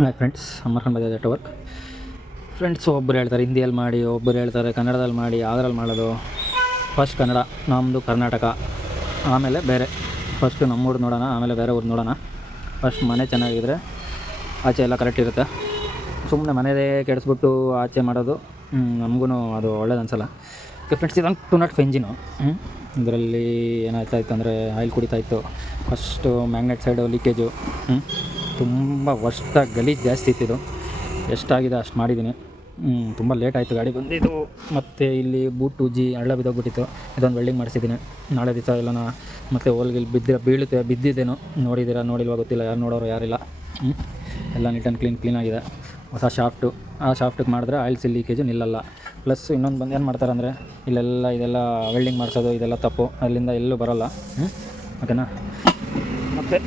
Hi friends, ಅಮ್ಮರ್ಕೊಂಡು ಬಂದಿದೆ to work. Friends ಒಬ್ಬರು ಹೇಳ್ತಾರೆ ಹಿಂದಿಯಲ್ಲಿ ಮಾಡಿ, ಒಬ್ಬರು ಹೇಳ್ತಾರೆ ಕನ್ನಡದಲ್ಲಿ ಮಾಡಿ. ಯಾವುದ್ರಲ್ಲಿ ಮಾಡೋದು? ಫಸ್ಟ್ ಕನ್ನಡ, ನಮ್ಮದು ಕರ್ನಾಟಕ, ಆಮೇಲೆ ಬೇರೆ. ಫಸ್ಟು ನಮ್ಮೂರು ನೋಡೋಣ, ಆಮೇಲೆ ಬೇರೆ ಊರು ನೋಡೋಣ. ಫಸ್ಟ್ ಮನೆ ಚೆನ್ನಾಗಿದ್ದರೆ ಆಚೆ ಎಲ್ಲ ಕರೆಕ್ಟ್ ಇರುತ್ತೆ. ಸುಮ್ಮನೆ ಮನೆಯದೇ ಕೆಡಿಸ್ಬಿಟ್ಟು ಆಚೆ ಮಾಡೋದು ನಮಗೂ ಅದು ಒಳ್ಳೇದು ಅನಿಸಲ್ಲ. ಓಕೆ ಫ್ರೆಂಡ್ಸ್, ಇದೊಂದು 205 ಇಂಜಿನು. ಇದರಲ್ಲಿ ಏನಾಗ್ತಾಯಿತ್ತು ಅಂದರೆ ಆಯಿಲ್ ಕುಡಿತಾಯಿತ್ತು. ಫಸ್ಟು ಮ್ಯಾಗ್ನೆಟ್ ಸೈಡು ಲೀಕೇಜು, ತುಂಬ ವರ್ಷದಾಗಿ ಗಲೀಜು ಜಾಸ್ತಿ ಇತ್ತಿದು. ಎಷ್ಟಾಗಿದೆ ಅಷ್ಟು ಮಾಡಿದ್ದೀನಿ. ತುಂಬ ಲೇಟ್ ಆಯಿತು ಗಾಡಿ ಬಂದಿದ್ದು. ಮತ್ತು ಇಲ್ಲಿ ಬೂಟು ಹಳ್ಳ ಬಿದ್ದೋಗ್ಬಿಟ್ಟಿತ್ತು. ಇದೊಂದು ವೆಲ್ಡಿಂಗ್ ಮಾಡಿಸಿದ್ದೀನಿ. ನಾಳೆ ದಿವಸ ಎಲ್ಲನ ಮತ್ತು ಹೋಲ್ಗಿಲ್ ಬಿದ್ದಿದ್ದೇನೋ ನೋಡಿದ್ದೀರಾ, ನೋಡಿಲ್ವ ಗೊತ್ತಿಲ್ಲ, ಯಾರು ನೋಡೋರು ಯಾರಿಲ್ಲ. ಎಲ್ಲ ನೀಟ್ ಆ್ಯಂಡ್ ಕ್ಲೀನಾಗಿದೆ. ಹೊಸ ಶಾಫ್ಟು, ಆ ಶಾಫ್ಟಿಗೆ ಮಾಡಿದ್ರೆ ಆಯಿಲ್ ಲೀಕೇಜು ನಿಲ್ಲಲ್ಲ. ಪ್ಲಸ್ ಇನ್ನೊಂದು ಬಂದು ಏನು ಮಾಡ್ತಾರೆ ಅಂದರೆ ಇದೆಲ್ಲ ವೆಲ್ಡಿಂಗ್ ಮಾಡಿಸೋದು ಇದೆಲ್ಲ ತಪ್ಪು, ಅಲ್ಲಿಂದ ಎಲ್ಲೂ ಬರೋಲ್ಲ. ಓಕೆನಾ? ಮತ್ತು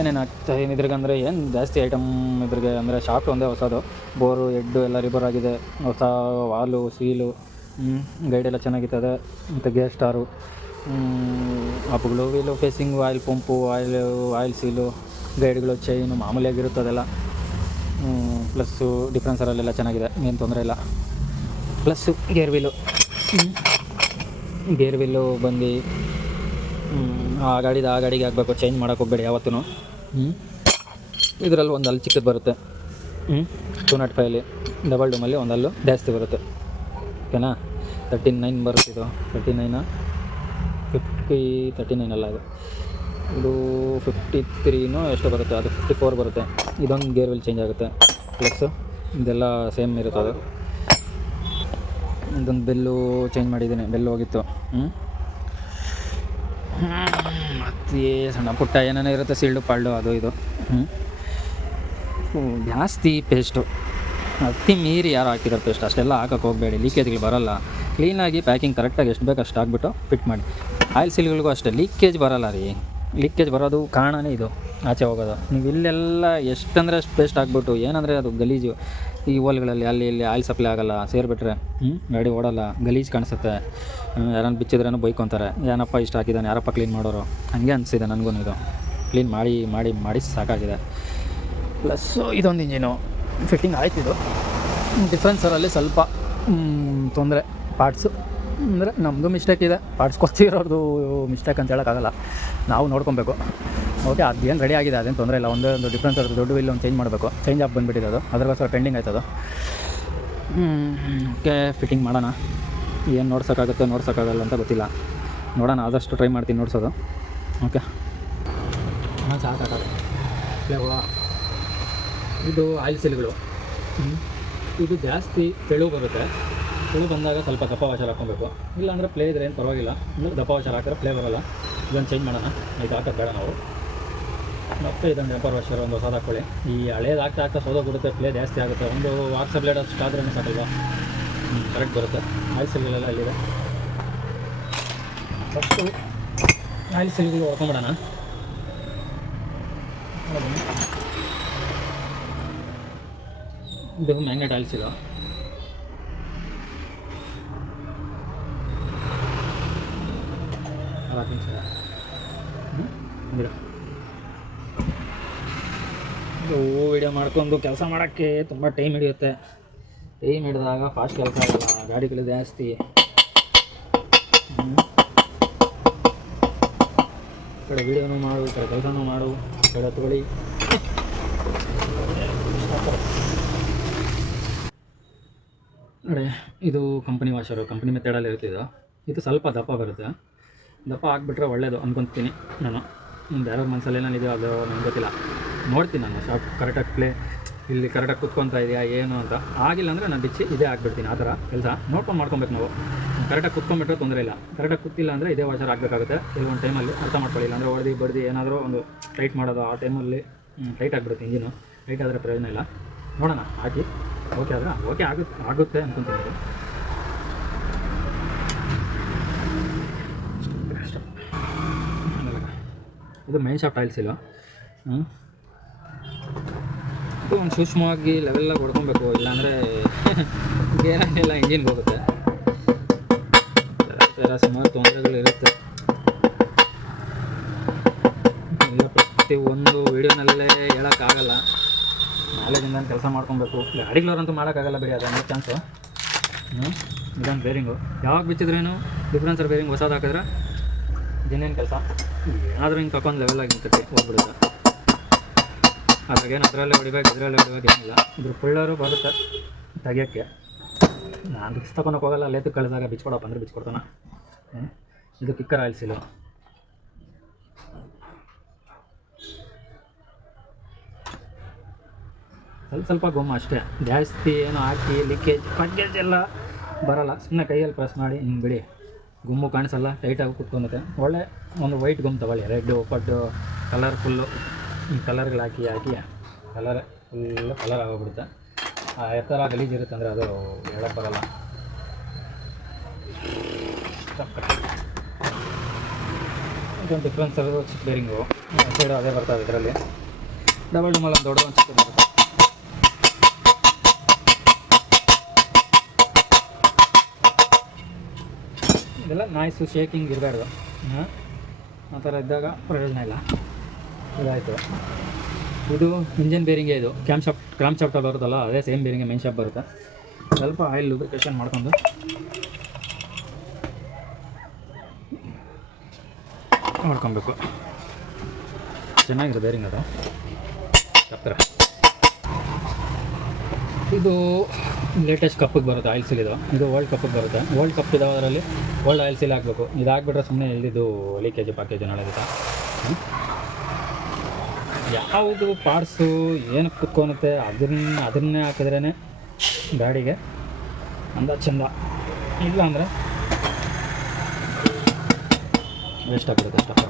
ಏನೇನಾಗ್ತಾ ಇದ್ರಿಗಂದರೆ ಏನು ಜಾಸ್ತಿ ಐಟಮ್ ಇದ್ರಿಗೆ ಅಂದರೆ ಶಾಫ್ಟ್ ಒಂದೇ ಹೊಸದು. ಬೋರು ಹೆಡ್ಡು ಎಲ್ಲ ರಿಪೇರ್ ಆಗಿದೆ. ಹೊಸ ವಾಲು ಸೀಲು, ಗೈಡೆಲ್ಲ ಚೆನ್ನಾಗಿರ್ತದೆ. ಮತ್ತು ಗೇರ್ ಸ್ಟಾರು, ಅಪ್ಗಳು, wheel, facing, oil pump, oil seal, ಗೈಡ್ಗಳು, ಚೈನು ಮಾಮೂಲಿಯಾಗಿರುತ್ತದೆಲ್ಲ. ಪ್ಲಸ್ಸು ಡಿಫ್ರೆನ್ಸರಲ್ಲೆಲ್ಲ ಚೆನ್ನಾಗಿದೆ, ಏನು ತೊಂದರೆ ಇಲ್ಲ. ಪ್ಲಸ್ಸು ಗೇರ್ ವೀಲು ಬಂದು ಆ ಗಾಡಿಗೆ ಆಗಬೇಕು, ಚೇಂಜ್ ಮಾಡೋಕೆ ಹೋಗಬೇಡಿ ಯಾವತ್ತೂ. ಇದರಲ್ಲಿ ಒಂದು ಅಲ್ಲಿ ಚಿಕ್ಕದು ಬರುತ್ತೆ. 205 ಡಬಲ್ ಡೂಮಲ್ಲಿ ಒಂದು ಅಲ್ಲು ಜಾಸ್ತಿ ಬರುತ್ತೆ. ಓಕೆನಾ? 39 ಬರುತ್ತೆ. ಇದು 39 ಅಲ್ಲ, ಇದು 53ನೋ ಎಷ್ಟು ಬರುತ್ತೆ, ಅದು 54 ಬರುತ್ತೆ. ಇದೊಂದು ಗೇರ್ ವೀಲ್ ಚೇಂಜ್ ಆಗುತ್ತೆ. ಪ್ಲಸ್ಸು ಇದೆಲ್ಲ ಸೇಮ್ ಇರುತ್ತೆ. ಅದು ಇದೊಂದು ಬೆಲ್ಲು ಚೇಂಜ್ ಮಾಡಿದ್ದೀನಿ, ಬೆಲ್ಲು ಹೋಗಿತ್ತು. ಮತ್ತು ಸಣ್ಣ ಪುಟ್ಟ ಏನೇನೋ ಇರುತ್ತೆ, ಸೀಲ್ಡು ಪಾಲ್ಡು ಅದು ಇದು. ಜಾಸ್ತಿ ಪೇಸ್ಟು ಅತಿ ಮೀರಿ ಯಾರು ಹಾಕಿದ್ದಾರೆ ಪೇಸ್ಟ್, ಅಷ್ಟೆಲ್ಲ ಹಾಕೋಕ್ಕೆ ಹೋಗಬೇಡಿ. ಲೀಕೇಜ್ಗಳು ಬರೋಲ್ಲ. ಕ್ಲೀನಾಗಿ ಪ್ಯಾಕಿಂಗ್ ಕರೆಕ್ಟಾಗಿ ಎಷ್ಟು ಬೇಕು ಅಷ್ಟು ಹಾಕ್ಬಿಟ್ಟು ಫಿಟ್ ಮಾಡಿ. ಆಯಿಲ್ ಸೀಲ್ಗಳಿಗೂ ಅಷ್ಟೇ ಲೀಕೇಜ್ ಬರೋಲ್ಲ ರೀ. ಲೀಕೇಜ್ ಬರೋದು ಕಾರಣನೇ ಇದು, ಆಚೆ ಹೋಗೋದು. ನೀವು ಇಲ್ಲೆಲ್ಲ ಎಷ್ಟಂದರೆ ಅಷ್ಟು ಪೇಸ್ಟ್ ಹಾಕ್ಬಿಟ್ಟು ಏನಂದರೆ ಅದು ಗಲೀಜು. ಈ ಹೋಲ್ಗಳಲ್ಲಿ ಅಲ್ಲಿ ಇಲ್ಲಿ ಆಯಿಲ್ ಸಪ್ಲೈ ಆಗೋಲ್ಲ, ಸೇರಿಬಿಟ್ರೆ ಗಾಡಿ ಓಡೋಲ್ಲ, ಗಲೀಜು ಕಾಣಿಸುತ್ತೆ. ಯಾರನ್ನು ಬಿಚ್ಚಿದ್ರೇನೋ ಬೈಕೊತಾರೆ, ಏನಪ್ಪ ಇಷ್ಟು ಹಾಕಿದ್ದಾನೆ, ಯಾರಪ್ಪ ಕ್ಲೀನ್ ಮಾಡೋರು, ಹಾಗೆ ಅನಿಸಿದೆ ನನಗೂ. ಇದು ಕ್ಲೀನ್ ಮಾಡಿ ಸಾಕಾಗಿದೆ. ಪ್ಲಸ್ಸು ಇದೊಂದು ಇಂಜಿನು ಫಿಟ್ಟಿಂಗ್ ಆಯ್ತಿದ್ದು. ಡಿಫ್ರೆನ್ಸರಲ್ಲಿ ಸ್ವಲ್ಪ ತೊಂದರೆ, ಪಾರ್ಟ್ಸು ಅಂದರೆ ನಮ್ಮದು ಮಿಸ್ಟೇಕ್ ಇದೆ. ಪಾರ್ಟ್ಸ್ ಕೊಡ್ತಿರೋದು ಮಿಸ್ಟೇಕ್ ಅಂತ ಹೇಳೋಕ್ಕಾಗಲ್ಲ, ನಾವು ನೋಡ್ಕೊಬೇಕು. ಓಕೆ, ಅದೇನು ರೆಡಿ ಆಗಿದೆ, ಅದೇನು ತೊಂದರೆ ಇಲ್ಲ. ಒಂದು ಡಿಫ್ರೆನ್ಸ್ ದೊಡ್ಡ ವೀಲ್ ಒಂದು ಚೇಂಜ್ ಮಾಡಬೇಕು. ಚೇಂಜ್ ಆಗಿ ಬಂದುಬಿಟ್ಟಿದೆ ಅದು, ಅದಕ್ಕೋಸ್ಕರ ಪೆಂಡಿಂಗ್ ಆಯ್ತದು. ಓಕೆ, ಫಿಟ್ಟಿಂಗ್ ಮಾಡೋಣ. ಏನು ನೋಡ್ಸೋಕ್ಕಾಗಲ್ಲ ಅಂತ ಗೊತ್ತಿಲ್ಲ, ನೋಡೋಣ. ಆದಷ್ಟು ಟ್ರೈ ಮಾಡ್ತೀನಿ ನೋಡ್ಸೋದು. ಓಕೆ, ಸಾಕಾಗಲ್ಲ. ಇದು ಆಯಿಲ್ ಸೀಲ್ಗಳು, ಇದು ಜಾಸ್ತಿ ತೆಳು ಬರುತ್ತೆ. ತೆಳು ಬಂದಾಗ ಸ್ವಲ್ಪ ದಪ್ಪ ವಾಷರ್ ಹಾಕ್ಕೊಬೇಕು. ಇಲ್ಲಾಂದರೆ ಪ್ಲೇ ಇದ್ರೆ ಏನು ಪರವಾಗಿಲ್ಲ. ಅಂದರೆ ದಪ್ಪ ವಾಷರ್ ಹಾಕಿದ್ರೆ ಪ್ಲೇ ಬರೋಲ್ಲ. ಇದನ್ನು ಚೇಂಜ್ ಮಾಡೋಣ. ಇದು ಹಾಕೋದು ಬೇಡ ನಾವು. ಮತ್ತು ಇದೊಂದು ಟೆಂಪರ್ ವಾಷರ್ ಒಂದು ಹೊಸದು ಹಾಕ್ಕೊಳ್ಳಿ. ಈ ಹಳೇದು ಆಗ್ತಾ ಸೋದೋಗ್ಬಿಡುತ್ತೆ, ಪ್ಲೇ ಜಾಸ್ತಿ ಆಗುತ್ತೆ. ಒಂದು ವಾಟ್ಸಪ್ ಬ್ಲೇಡ್ ಅಷ್ಟು ಆದ್ರೂ ಸಾಕಲ್ವಾ, ಕರೆಕ್ಟ್ ಬರುತ್ತೆ. ಆಯಿಲ್ ಸೀಲ್ಗಳೆಲ್ಲ ಅಲ್ಲಿದೆ. ಫಸ್ಟು ಆಯಿಲ್ ಸೀಲ್ಗಳು ಹೊಡ್ಕೊಂಬಿಡೋಣ. ಇದು ಮ್ಯಾಗ್ನೆಟ್ ಆಯಿಲ್ ಸೀಲು. ವಿಡಿಯೋ ಮಾಡ್ಕೊಂಡು ಕೆಲಸ ಮಾಡೋಕ್ಕೆ ತುಂಬ ಟೈಮ್ ಹಿಡಿಯುತ್ತೆ. ಟೈಮ್ ಹಿಡಿದಾಗ ಫಾಸ್ಟ್ ಕೆಲಸ ಆಗಲ್ಲ, ಗಾಡಿಗಳು ಜಾಸ್ತಿ. ಈ ಕಡೆ ವಿಡಿಯೋನೂ ಮಾಡು, ಈ ಕಡೆ ಕೆಲಸನೂ ಮಾಡು, ಈ ಕಡೆ ತೊಗೊಳ್ಳಿ. ನೋಡಿ, ಇದು ಕಂಪ್ನಿ ವಾಷರು, ಕಂಪ್ನಿ ಮೆಥಡಲ್ಲಿ ಇರ್ತಿದ್ದು. ಇದು ಸ್ವಲ್ಪ ದಪ್ಪ ಬರುತ್ತೆ. ದಪ್ಪ ಹಾಕ್ಬಿಟ್ರೆ ಒಳ್ಳೆಯದು ಅಂದ್ಕೊತೀನಿ ನಾನು. ಬೇರೆಯವ್ರ ಮನಸ್ಸಲ್ಲಿ ಏನಿದೆಯೋ ಅದು ನನಗೆ ಗೊತ್ತಿಲ್ಲ. ನೋಡ್ತೀನಿ ನಾನು ಶಾಫ್ಟ್ ಕರೆಕ್ಟಾಗಿ ಪ್ಲೇ ಇಲ್ಲಿ ಕರೆಕ್ಟಾಗಿ ಕುತ್ಕೊತಾ ಇದೆಯಾ ಏನು ಅಂತ. ಆಗಿಲ್ಲ ಅಂದರೆ ನಾನು ಬಿಚ್ಚಿ ಇದೇ ಹಾಕ್ಬಿಡ್ತೀನಿ. ಆ ಥರ ಕೆಲಸ ನೋಡ್ಕೊಂಡು ಮಾಡ್ಕೊಬೇಕು ನಾವು. ಕರೆಕ್ಟಾಗಿ ಕುತ್ಕೊಂಡ್ಬಿಟ್ರೆ ತೊಂದರೆ ಇಲ್ಲ. ಕರೆಕ್ಟಾಗಿ ಕೂತಿಲ್ಲ ಅಂದರೆ ಇದೇ ವಾಷರ್ ಆಗಬೇಕಾಗುತ್ತೆ. ಕೆಲವೊಂದು ಟೈಮಲ್ಲಿ ಅರ್ಥ ಮಾಡ್ಕೊಳ್ಳಿಲ್ಲ ಅಂದರೆ ಹೊಡೆದು ಏನಾದರೂ ಒಂದು ಟೈಟ್ ಮಾಡೋದು, ಆ ಟೈಮಲ್ಲಿ ಟೈಟ್ ಆಗಿಬಿಡುತ್ತೆ ಇಂಜಿನು. ಟೈಟ್ ಆದರೆ ಪ್ರಯೋಜನ ಇಲ್ಲ. ನೋಡೋಣ, ಹಾಕಿ ಓಕೆ ಆದರೆ ಓಕೆ ಆಗುತ್ತೆ ಅಂದ್ಕೊತೀನಿ. ಇದು ಮೈನ್ ಶಾಫ್ಟ್ ಆಯಿಲ್ ಸೀಲು. ಇದು ಒಂದು ಸೂಕ್ಷ್ಮವಾಗಿ ಲೆವೆಲ್ಲಾಗಿ ಹೊಡ್ಕೊಬೇಕು, ಇಲ್ಲಾಂದರೆ ಗೇರಾಗೆಲ್ಲ ಇಂಜಿನ್ಗೆ ಹೋಗುತ್ತೆ. ಸುಮಾರು ತೊಂದರೆಗಳು ಇರುತ್ತೆ. ಎಲ್ಲ ಪ್ರತಿ ಒಂದು ವೀಡಿಯೋನಲ್ಲೇ ಹೇಳೋಕ್ಕಾಗಲ್ಲ. ನಾಲೆಜಿಂದ ಕೆಲಸ ಮಾಡ್ಕೊಬೇಕು. ಗಾಡಿಗಳವ್ರಂತೂ ಮಾಡೋಕ್ಕಾಗಲ್ಲ ಬಿಡಿ, ಅದು ಚಾನ್ಸು. ಇದೊಂದು ಬೇರಿಂಗು ಯಾವಾಗ ಬಿಚ್ಚಿದ್ರೇನು ಡಿಫ್ರೆನ್ಸರ್ ಬೇರಿಂಗ್ ಹೊಸದು ಹಾಕಿದ್ರೆ ಇನ್ನೇನು ಕೆಲಸ. ಏನಾದರೂ ಹಿಂಗೆ ತಗೊಂಡು ಲೆವೆಲಾಗಿ ನಿಂತೈತಿ ಹೋಗ್ಬಿಡುತ್ತೆ. ಅದ್ರಾಗೇನು ಅದರಲ್ಲೇ ಹೊಡಿಬೇಕು ಇದರಲ್ಲೇ ಹೊಡಿಬೇಕು ಏನಿಲ್ಲ. ಇದ್ರ ಫುಲ್ಲರು ಬರುತ್ತೆ ತೆಗಿಯೋಕ್ಕೆ. ನಾನು ರಿಕ್ಸ್ ತಗೊಳಕ್ಕೆ ಹೋಗಲ್ಲ. ಲೇತು ಕಳಿದಾಗ ಬಿಚ್ಕೊಡಪ್ಪ ಅಂದರೆ ಬಿಚ್ಕೊಡ್ತಾನೆ. ಇದು ಕಿಕ್ಕರ್ ಆಯಿಲ್ ಸೀಲು. ಸ್ವಲ್ಪ ಗೊಮ್ಮ ಅಷ್ಟೇ, ಜಾಸ್ತಿ ಏನೋ ಹಾಕಿ ಲೀಕೇಜ್ ಎಲ್ಲ ಬರೋಲ್ಲ. ಸುಮ್ಮನೆ ಕೈಯಲ್ಲಿ ಪ್ರೆಸ್ ಮಾಡಿ ಹಿಂಗೆ ಬಿಡಿ, ಗುಮ್ಮು ಕಾಣಿಸಲ್ಲ, ಟೈಟಾಗಿ ಕುತ್ಕೊಂಡುತ್ತೆ. ಒಳ್ಳೆ ಒಂದು ವೈಟ್ ಗುಮ್ ತೊಗೊಳ್ಳಿ, ರೆಡ್ಡು ಪಡ್ಡು ಕಲರ್ಫುಲ್ಲು. ಈ ಕಲರ್ಗಳು ಹಾಕಿ ಕಲರ್ ಆಗೋಗ್ಬಿಡುತ್ತೆ. ಆ ಎತ್ತರ ಗಲೀಜಿರುತ್ತೆ ಅಂದರೆ ಅದು ಹೇಳಕ್ಕೆ ಬರಲ್ಲ. ಇದೊಂದು ಡಿಫ್ರೆನ್ಸರು ಚಿಕ್ಕ ಬೇರಿಂಗು ಸೈಡು ಅದೇ ಬರ್ತದೆ. ಇದರಲ್ಲಿ ಡಬಲ್ ಡಮಲ್ ಒಂದು ದೊಡ್ಡ ಒಂದು ಚಿಕ್ಕ ಬರುತ್ತೆ. ಇದೆಲ್ಲ ನಾಯ್ಸು ಶೇಕಿಂಗ್ ಇರಬಾರ್ದು. ಆ ಥರ ಇದ್ದಾಗ ಪ್ರಯೋಜನ ಇಲ್ಲ. ಇದಾಯಿತು. ಇದು ಇಂಜಿನ್ ಬೇರಿಂಗೇ. ಇದು ಕ್ರಾಮ್ ಶಾಫ್ಟ್ ಬರುತ್ತಲ್ಲ, ಅದೇ ಸೇಮ್ ಬೇರಿಂಗೆ ಮೇನ್ ಶಾಫ್ಟ್ ಬರುತ್ತೆ. ಸ್ವಲ್ಪ ಆಯಿಲ್ ಲೂಬ್ರಿಕೇಷನ್ ಮಾಡ್ಕೊಂಡು ಮಾಡ್ಕೊಬೇಕು. ಚೆನ್ನಾಗಿದೆ ಬೇರಿಂಗ್ ಅದು. ಹತ್ತಿರ ಇದು ಲೇಟೆಸ್ಟ್ ಕಪ್ಪಿಗೆ ಬರುತ್ತೆ ಆಯಿಲ್ ಸೀಲ್. ಇದು ಓಲ್ಡ್ ಕಪ್ಪಿಗೆ ಬರುತ್ತೆ. ಓಲ್ಡ್ ಕಪ್ ಇದಾವೆ, ಅದರಲ್ಲಿ ಓಲ್ಡ್ ಆಯಿಲ್ ಸೀಲ್ ಹಾಕಬೇಕು. ಇದು ಹಾಕ್ಬಿಟ್ರೆ ಸುಮ್ಮನೆ ಇಲ್ಲಿದ್ದು ಲೀಕೇಜು ಪ್ಯಾಕೇಜು ನಡೆಯುತ್ತೆ. ಯಾವುದು ಪಾರ್ಟ್ಸು ಏನು ಕುತ್ಕೊಳುತ್ತೆ ಅದನ್ನೇ ಹಾಕಿದ್ರೇ ಗಾಡಿಗೆ ಅಂದ ಚೆಂದ. ಇಲ್ಲ ಅಂದರೆ ವೇಸ್ಟ್ ಆಗಿಬಿಡುತ್ತೆ ಅಷ್ಟೇ.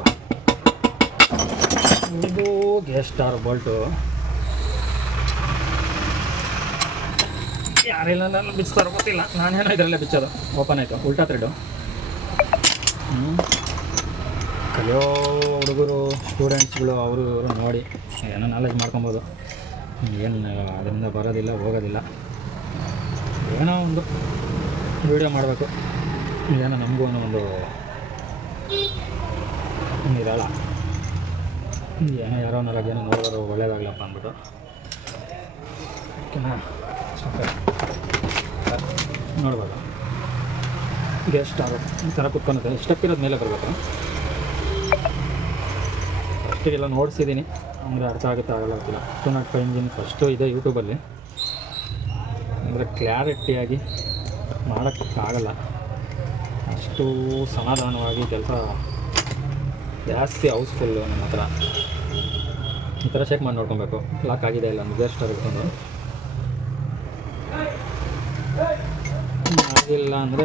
ಇದು ಗ್ಯಾಸ್ ಸ್ಟಾರ್ ಬೋಲ್ಟು. ಯಾರೆಲ್ಲ ನಾನು ಬಿಚ್ತಾರೋ ಗೊತ್ತಿಲ್ಲ, ನಾನೇನೋ ಇದರಲ್ಲೇ ಬಿಚ್ಚೋದು. ಓಪನ್ ಆಯಿತು, ಉಲ್ಟಾ ಥ್ರೆಡ್ಡು. ಕಲಿಯೋ ಹುಡುಗರು ಸ್ಟೂಡೆಂಟ್ಸ್ಗಳು ಅವರು ಇವರು ನೋಡಿ ಏನೋ ನಾಲೆಜ್ ಮಾಡ್ಕೊಬೋದು. ಏನು ಅದರಿಂದ ಬರೋದಿಲ್ಲ ಹೋಗೋದಿಲ್ಲ. ಏನೋ ಒಂದು ವೀಡಿಯೋ ಮಾಡಬೇಕು, ಏನೋ ನಮಗೂ ಒಂದು ಇರಲ್ಲ. ಏನೋ ಯಾರೋ ನಾಲ್ಕೇನೋ ನೋಡೋರು ಒಳ್ಳೇದಾಗಲಪ್ಪ ಅಂದ್ಬಿಟ್ಟು. ಓಕೆನಾ? ನೋಡ್ಬೋದು ಗ್ಯಾಸ್ ಸ್ಟಾರು ಈ ಥರ ಕುತ್ಕೊಳುತ್ತೆ. ಸ್ಟೆಪ್ ಇರೋದು ಮೇಲೆ ಬರಬೇಕು. ಫಸ್ಟಿಗೆಲ್ಲ ನೋಡಿಸಿದ್ದೀನಿ ಅಂದರೆ ಅರ್ಥ ಆಗುತ್ತೆ ಆಗಲ್ಲ ಗೊತ್ತಿಲ್ಲ. 205 ಇಂಜಿನ್ ಫಸ್ಟು ಇದೆ ಯೂಟ್ಯೂಬಲ್ಲಿ. ಅಂದರೆ ಕ್ಲಾರಿಟಿಯಾಗಿ ಮಾಡೋಕ್ಕಾಗಲ್ಲ. ಅಷ್ಟು ಸಮಾಧಾನವಾಗಿ ಕೆಲಸ ಜಾಸ್ತಿ ಹೌಸ್ಫುಲ್ಲು. ನಮ್ಮ ಹತ್ರ ಈ ಥರ ಚೆಕ್ ಮಾಡಿ ನೋಡ್ಕೊಬೇಕು ಲಾಕ್ ಆಗಿದೆ ಇಲ್ಲ. ಗ್ಯಾಸ್ ಸ್ಟಾರ್ ಇಟ್ಕೊಂಡು ಆಗಿಲ್ಲ ಅಂದರೆ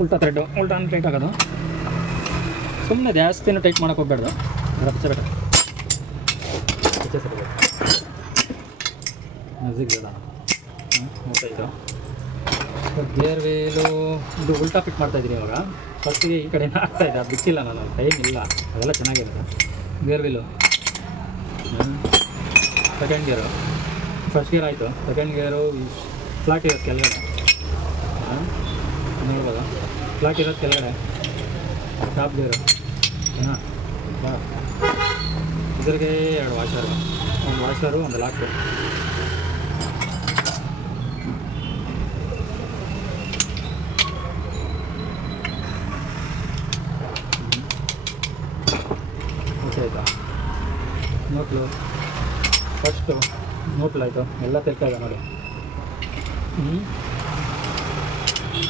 ಉಲ್ಟಾ ಥ್ರೆಡ್ಡು. ಉಲ್ಟಾ ಟೈಟ್ ಆಗೋದು. ಸುಮ್ಮನೆ ಜಾಸ್ತಿನೂ ಟೈಟ್ ಮಾಡೋಕೆ ಹೋಗ್ಬೇಡ್ದು. ರಪ್ಚಬೇಡ ಮ್ಯೂಸಿಕ್ ಬೇಡ. ಗೊತ್ತಾಯಿತು. ಗೇರ್ ವೀಲು ಇದು ಉಲ್ಟಾ ಫಿಟ್ ಮಾಡ್ತಾಯಿದ್ದೀನಿ ಇವಾಗ. ಫಸ್ಟಿಗೆ ಈ ಕಡೆನೇ ಆಗ್ತಾಯಿದೆ, ಅದು ಬಿಚ್ಚಿಲ್ಲ, ನಾನು ಟೈಮ್ ಇಲ್ಲ. ಅದೆಲ್ಲ ಚೆನ್ನಾಗಿರುತ್ತೆ. ಗೇರ್ ವೀಲು ಸೆಕೆಂಡ್ ಗೇರು. ಫಸ್ಟ್ ಗೇರ್ ಆಯಿತು. ಸೆಕೆಂಡ್ ಗೇರು ಫ್ಲಾಟ್ ಇರೋದು ಕೆಳಗಡೆ ನೋಡ್ಬೋದು. ಫ್ಲಾಟ್ ಇರೋದು ಕೆಳಗಡೆ ಟಾಪ್ ಗೇರು. ಹಾಂ, ಇದ್ರಿಗೆ 2 ವಾಷರು, ಒಂದು ವಾಷರು ಒಂದು ಲಾಕು. ಆಯಿತಾ? ನೋಟ್ಲು ಫಸ್ಟು ನೋಟ್ಲಾಯಿತು, ಎಲ್ಲ ತೆಗ್ತಾ ಇದೆ ನೋಡಿ.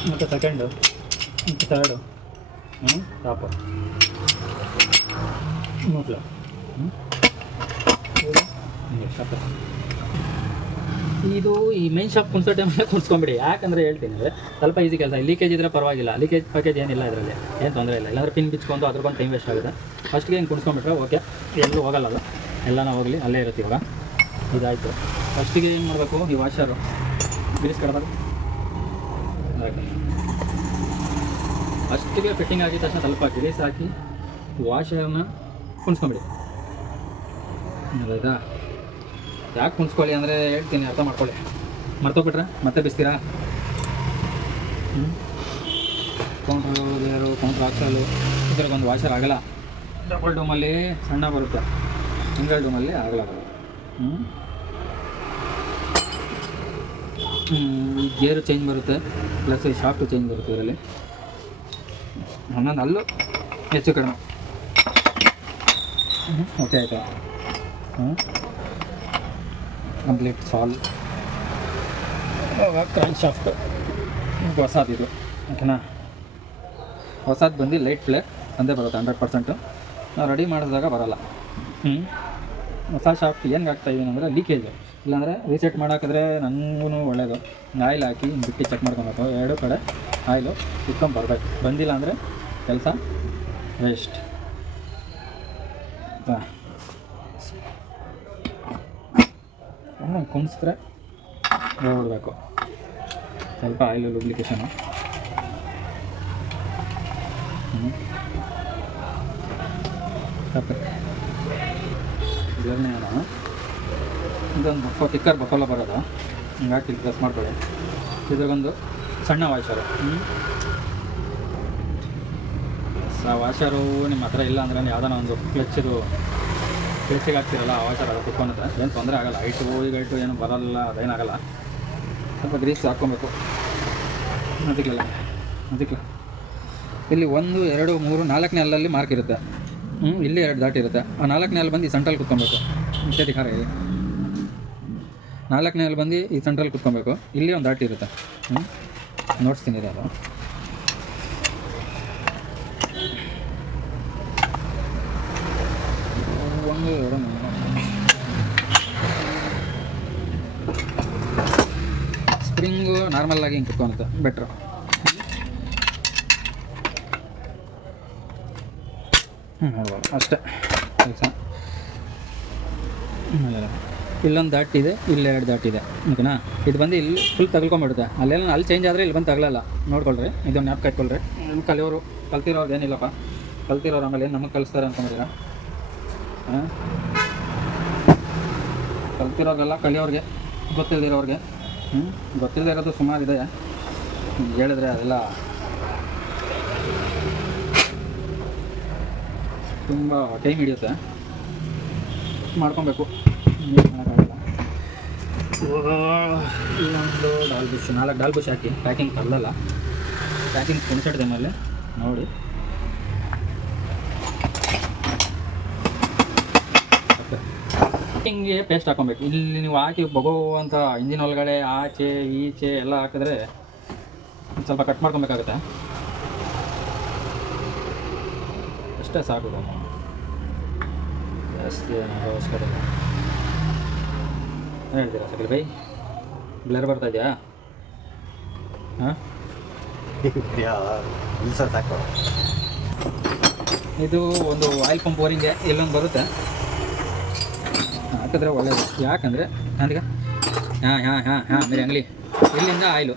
ಮತ್ತು ಸೆಕೆಂಡು, ಮತ್ತು ಥರ್ಡು, ಟಾಪು ನೋಟ್ಲು. ಇದು ಈ ಮೈನ್ ಶಾಪ್ ಕುಣಿಸೋ ಟೈಮಲ್ಲೇ ಕುಣಿಸ್ಕೊಂಬಿಡಿ. ಯಾಕಂದರೆ ಹೇಳ್ತೀನಿ ಅಂದರೆ ಸ್ವಲ್ಪ ಈಸಿ ಕೆಲಸ. ಲೀಕೇಜ್ ಇದ್ದರೆ ಪರವಾಗಿಲ್ಲ, ಲೀಕೇಜ್ ಪ್ಯಾಕೇಜ್ ಏನಿಲ್ಲ ಇದರಲ್ಲಿ, ಏನು ತೊಂದರೆ ಇಲ್ಲ. ಇಲ್ಲಾಂದರೆ ಪಿನ್ ಬಿಚ್ಕೊಂಡು ಅದ್ರಕೊಂಡು ಟೈಮ್ ವೇಸ್ಟ್ ಆಗುತ್ತೆ. ಫಸ್ಟ್ಗೆ ಹಿಂಗೆ ಕುಣಿಸ್ಕೊಂಬಿಟ್ರೆ ಓಕೆ, ಎಲ್ಲೂ ಹೋಗಲ್ಲ ಅದು, ಎಲ್ಲನೂ ಹೋಗಲಿ ಅಲ್ಲೇ ಇರುತ್ತೆ. ಇವಾಗ ಇದಾಯಿತು. ಫಸ್ಟಿಗೆ ಏನು ಮಾಡಬೇಕು, ಈ ವಾಷರು ಬಿಡಿಸ್ಕೊಡ್ಬಾರ್ದು. ಫಸ್ಟಿಗೆ ಫಿಟ್ಟಿಂಗ್ ಆಗಿದ ತಕ್ಷಣ ಸ್ವಲ್ಪ ಗಿರೀಸ್ ಹಾಕಿ ವಾಷರ್ನ ಕುಣಿಸ್ಕೊಂಬಿಡಿ. ಆಯಿತಾ? ಯಾಕೆ ಕುಣಿಸ್ಕೊಳ್ಳಿ ಅಂದರೆ ಹೇಳ್ತೀನಿ, ಅರ್ಥ ಮಾಡ್ಕೊಳ್ಳಿ. ಮರ್ತೋಗ್ಬಿಟ್ರೆ ಮತ್ತೆ ಬಿಸ್ತೀರಾ. ಕೌಂಟ್ರು ಗೇರು, ಕೌಂಟ್ರ್ ಆಕ್ಸಲು ಇದ್ರಾಗೊಂದು ವಾಷರ್ ಆಗಲ್ಲ. ಡಬಲ್ ಡೂಮಲ್ಲಿ ಸಣ್ಣ ಬರುತ್ತೆ, ಸಿಂಗಲ್ ಡೂಮಲ್ಲಿ ಆಗಲ್ಲ. ಗೇರು ಚೇಂಜ್ ಬರುತ್ತೆ, ಪ್ಲಸ್ ಶಾಫ್ಟು ಚೇಂಜ್ ಬರುತ್ತೆ ಇದರಲ್ಲಿ. ಹನ್ನೊಂದು ಅಲ್ಲೂ ಹೆಚ್ಚು ಕಡಿಮೆ. ಓಕೆ ಆಯಿತಾ? ಕಂಪ್ಲೀಟ್ ಸಾಲ್. ಕ್ರಾಂಕ್ ಶಾಫ್ಟ್ ಹೊಸದಿದು, ಓಕೆನಾ? ಹೊಸದು ಬಂದು ಲೈಟ್ ಪ್ಲೇ ಅಂದೇ ಬರುತ್ತೆ 100%. ನಾವು ರೆಡಿ ಮಾಡಿಸಿದಾಗ ಬರೋಲ್ಲ. ಹೊಸ ಶಾಫ್ಟ್ ಏನು ಆಗ್ತಾಯಿದ್ದೀನಿ ಅಂದರೆ ಲೀಕೇಜು, ಇಲ್ಲಾಂದರೆ ರೀಸೆಟ್ ಮಾಡಾಕಿದ್ರೆ ನನಗೂ ಒಳ್ಳೆಯದು. ಆಯಿಲ್ ಹಾಕಿ ಬಿಟ್ಟು ಚೆಕ್ ಮಾಡ್ಕೊಬೇಕು, ಎರಡು ಕಡೆ ಆಯಿಲು ಇಟ್ಕೊಂಬರ್ಬೇಕು. ಬಂದಿಲ್ಲ ಅಂದರೆ ಕೆಲಸ ವೇಸ್ಟ್. ಕುಣಿಸಿದ್ರೆ ಹೋಗ್ಬಿಡ್ಬೇಕು. ಸ್ವಲ್ಪ ಆಯಿಲು ಲುಬ್ಲಿಕೇಶನು. ಇದನ್ನೇ ಇದೊಂದು ತಿಕ್ಕರ್ ಬಫಲ್ಲ ಬರೋದು, ಹಿಂಗಾಗಿ ಪ್ರೆಸ್ ಮಾಡ್ಕೊಳ್ಳಿ. ಇದ್ರಾಗೊಂದು ಸಣ್ಣ ವಾಷರು. ವಾಷರು ನಿಮ್ಮ ಹತ್ರ ಇಲ್ಲ ಅಂದರೆ ಯಾವುದಾನ ಒಂದು ಕ್ಲಚ್ಚಿಗೆ ಹಾಕ್ತಿರಲ್ಲ, ಆ ವಾಷರ್ ಅದು ಕುತ್ಕೊಂಡ್ರೆ ಏನು ತೊಂದರೆ ಆಗೋಲ್ಲ. ಹೈಟು ಏನು ಬರೋಲ್ಲ, ಅದೇನಾಗಲ್ಲ. ಸ್ವಲ್ಪ ಗ್ರೀಸ್ ಹಾಕ್ಕೊಬೇಕು. ಅದಕ್ಕೆ ಇಲ್ಲಿ 1, 2, 3, 4ನೇ ಅಲ್ಲಲ್ಲಿ ಮಾರ್ಕ್ ಇರುತ್ತೆ. ಇಲ್ಲಿ 2 ದಾಟ್ ಇರುತ್ತೆ. ಆ 4ನೇ ಅಲ್ಲಿ ಬಂದು ಈ ಸೆಂಟ್ರಲ್ಲಿ ಕುತ್ಕೊಬೇಕು. ಇತ್ಯಾದಿ ಖಾರ ಇಲ್ಲಿ 4ನೇ ಅಲ್ಲಿ ಬಂದು ಈ ಸೆಂಟ್ರಲ್ಲಿ ಕುತ್ಕೊಬೇಕು. ಇಲ್ಲಿ ಒಂದು ದಾಟ್ ಇರುತ್ತೆ. ನೋಡ್ಸ್ತೀನಿ ಅದು. ಸ್ಪ್ರಿಂಗು ನಾರ್ಮಲ್ಲಾಗಿ ಹಿಂಗೆ ಕುತ್ಕೊಳುತ್ತೆ, ಬೆಟ್ರು. ನೋಡ್ಬೋದು ಅಷ್ಟೇ ಕೆಲಸ. ಇಲ್ಲೊಂದು ದಾಟ್ ಇದೆ, ಇಲ್ಲಿ 2 ದಾಟ್ ಇದೆ, ಓಕೆನಾ? ಇದು ಬಂದು ಇಲ್ಲಿ ಫುಲ್ ತಗೊಳ್ಕೊಂಬಿಡುತ್ತೆ. ಅಲ್ಲೆಲ್ಲ ಅಲ್ಲಿ ಚೇಂಜ್ ಆದರೆ ಇಲ್ಲಿ ಬಂದು ತಗೊಳ್ಳಲ್ಲ. ನೋಡ್ಕೊಳ್ರಿ, ಇದೊಂದು ನ್ಯಾಪ್ ಕಟ್ಕೊಳ್ರಿ. ಕಲ್ತಿರೋರು ಏನಿಲ್ಲಪ್ಪ, ಕಲ್ತಿರೋರು ಆಮೇಲೆ ಏನು ನಮಗೆ ಕಲಿಸ್ತಾರೆ ಅಂದ್ಕೊಂಡಿದ್ದೀರಾ? ಕಲ್ತಿರೋರಿಗೆಲ್ಲ ಕಲಿಯೋರಿಗೆ, ಗೊತ್ತಿಲ್ಲದಿರೋರಿಗೆ. ಗೊತ್ತಿಲ್ಲದೆ ಇರೋದು ಸುಮಾರು ಇದೆ, ಹೇಳಿದ್ರೆ ಅದೆಲ್ಲ ತುಂಬ ಟೈಮ್ ಹಿಡಿಯುತ್ತೆ. ಮಾಡ್ಕೊಬೇಕು, ಏನು ಮಾಡೋಕ್ಕಾಗಲ್ಲ. ಇಲ್ಲೊಂದು 4 ಡಾಲ್ ಬುಷ್ ಹಾಕಿ ಪ್ಯಾಕಿಂಗ್ ತರಲ್ಲ. ಪ್ಯಾಕಿಂಗ್ ಫಿನಿಷಡ್ ಟೈಮಲ್ಲಿ ನೋಡಿ. ಪ್ಯಾಕಿಂಗ್ಗೆ ಪೇಸ್ಟ್ ಹಾಕೊಬೇಕು. ಇಲ್ಲಿ ನೀವು ಹಾಕಿ ಬಗೋವಂಥ ಇಂಜಿನ್ ಒಳಗಡೆ ಆಚೆ ಈಚೆ ಎಲ್ಲ ಹಾಕಿದ್ರೆ ಸ್ವಲ್ಪ ಕಟ್ ಮಾಡ್ಕೊಬೇಕಾಗುತ್ತೆ. ಅಷ್ಟೇ ಸಾಕು, ಜಾಸ್ತಿ ಅವಶ್ಯಕತೆ ಇಲ್ಲ. ಏನು ಹೇಳ್ತೀರಾ ಸಕಲ್ ಬೈ? ಬ್ಲರ್ ಬರ್ತಾ ಇದೆಯಾ? ಹಾಂ, ಸಾಕು. ಇದು ಒಂದು ಆಯಿಲ್ ಪಂಪ್ ಓರಿಂಗ್ಗೆ ಇಲ್ಲೊಂದು ಬರುತ್ತೆ, ಹಾಕಿದ್ರೆ ಒಳ್ಳೆಯದು. ಯಾಕಂದರೆ ನನಗೆ ಮೇರೆ ಅಂಗಲಿ ಇಲ್ಲಿಂದ ಆಯಿಲು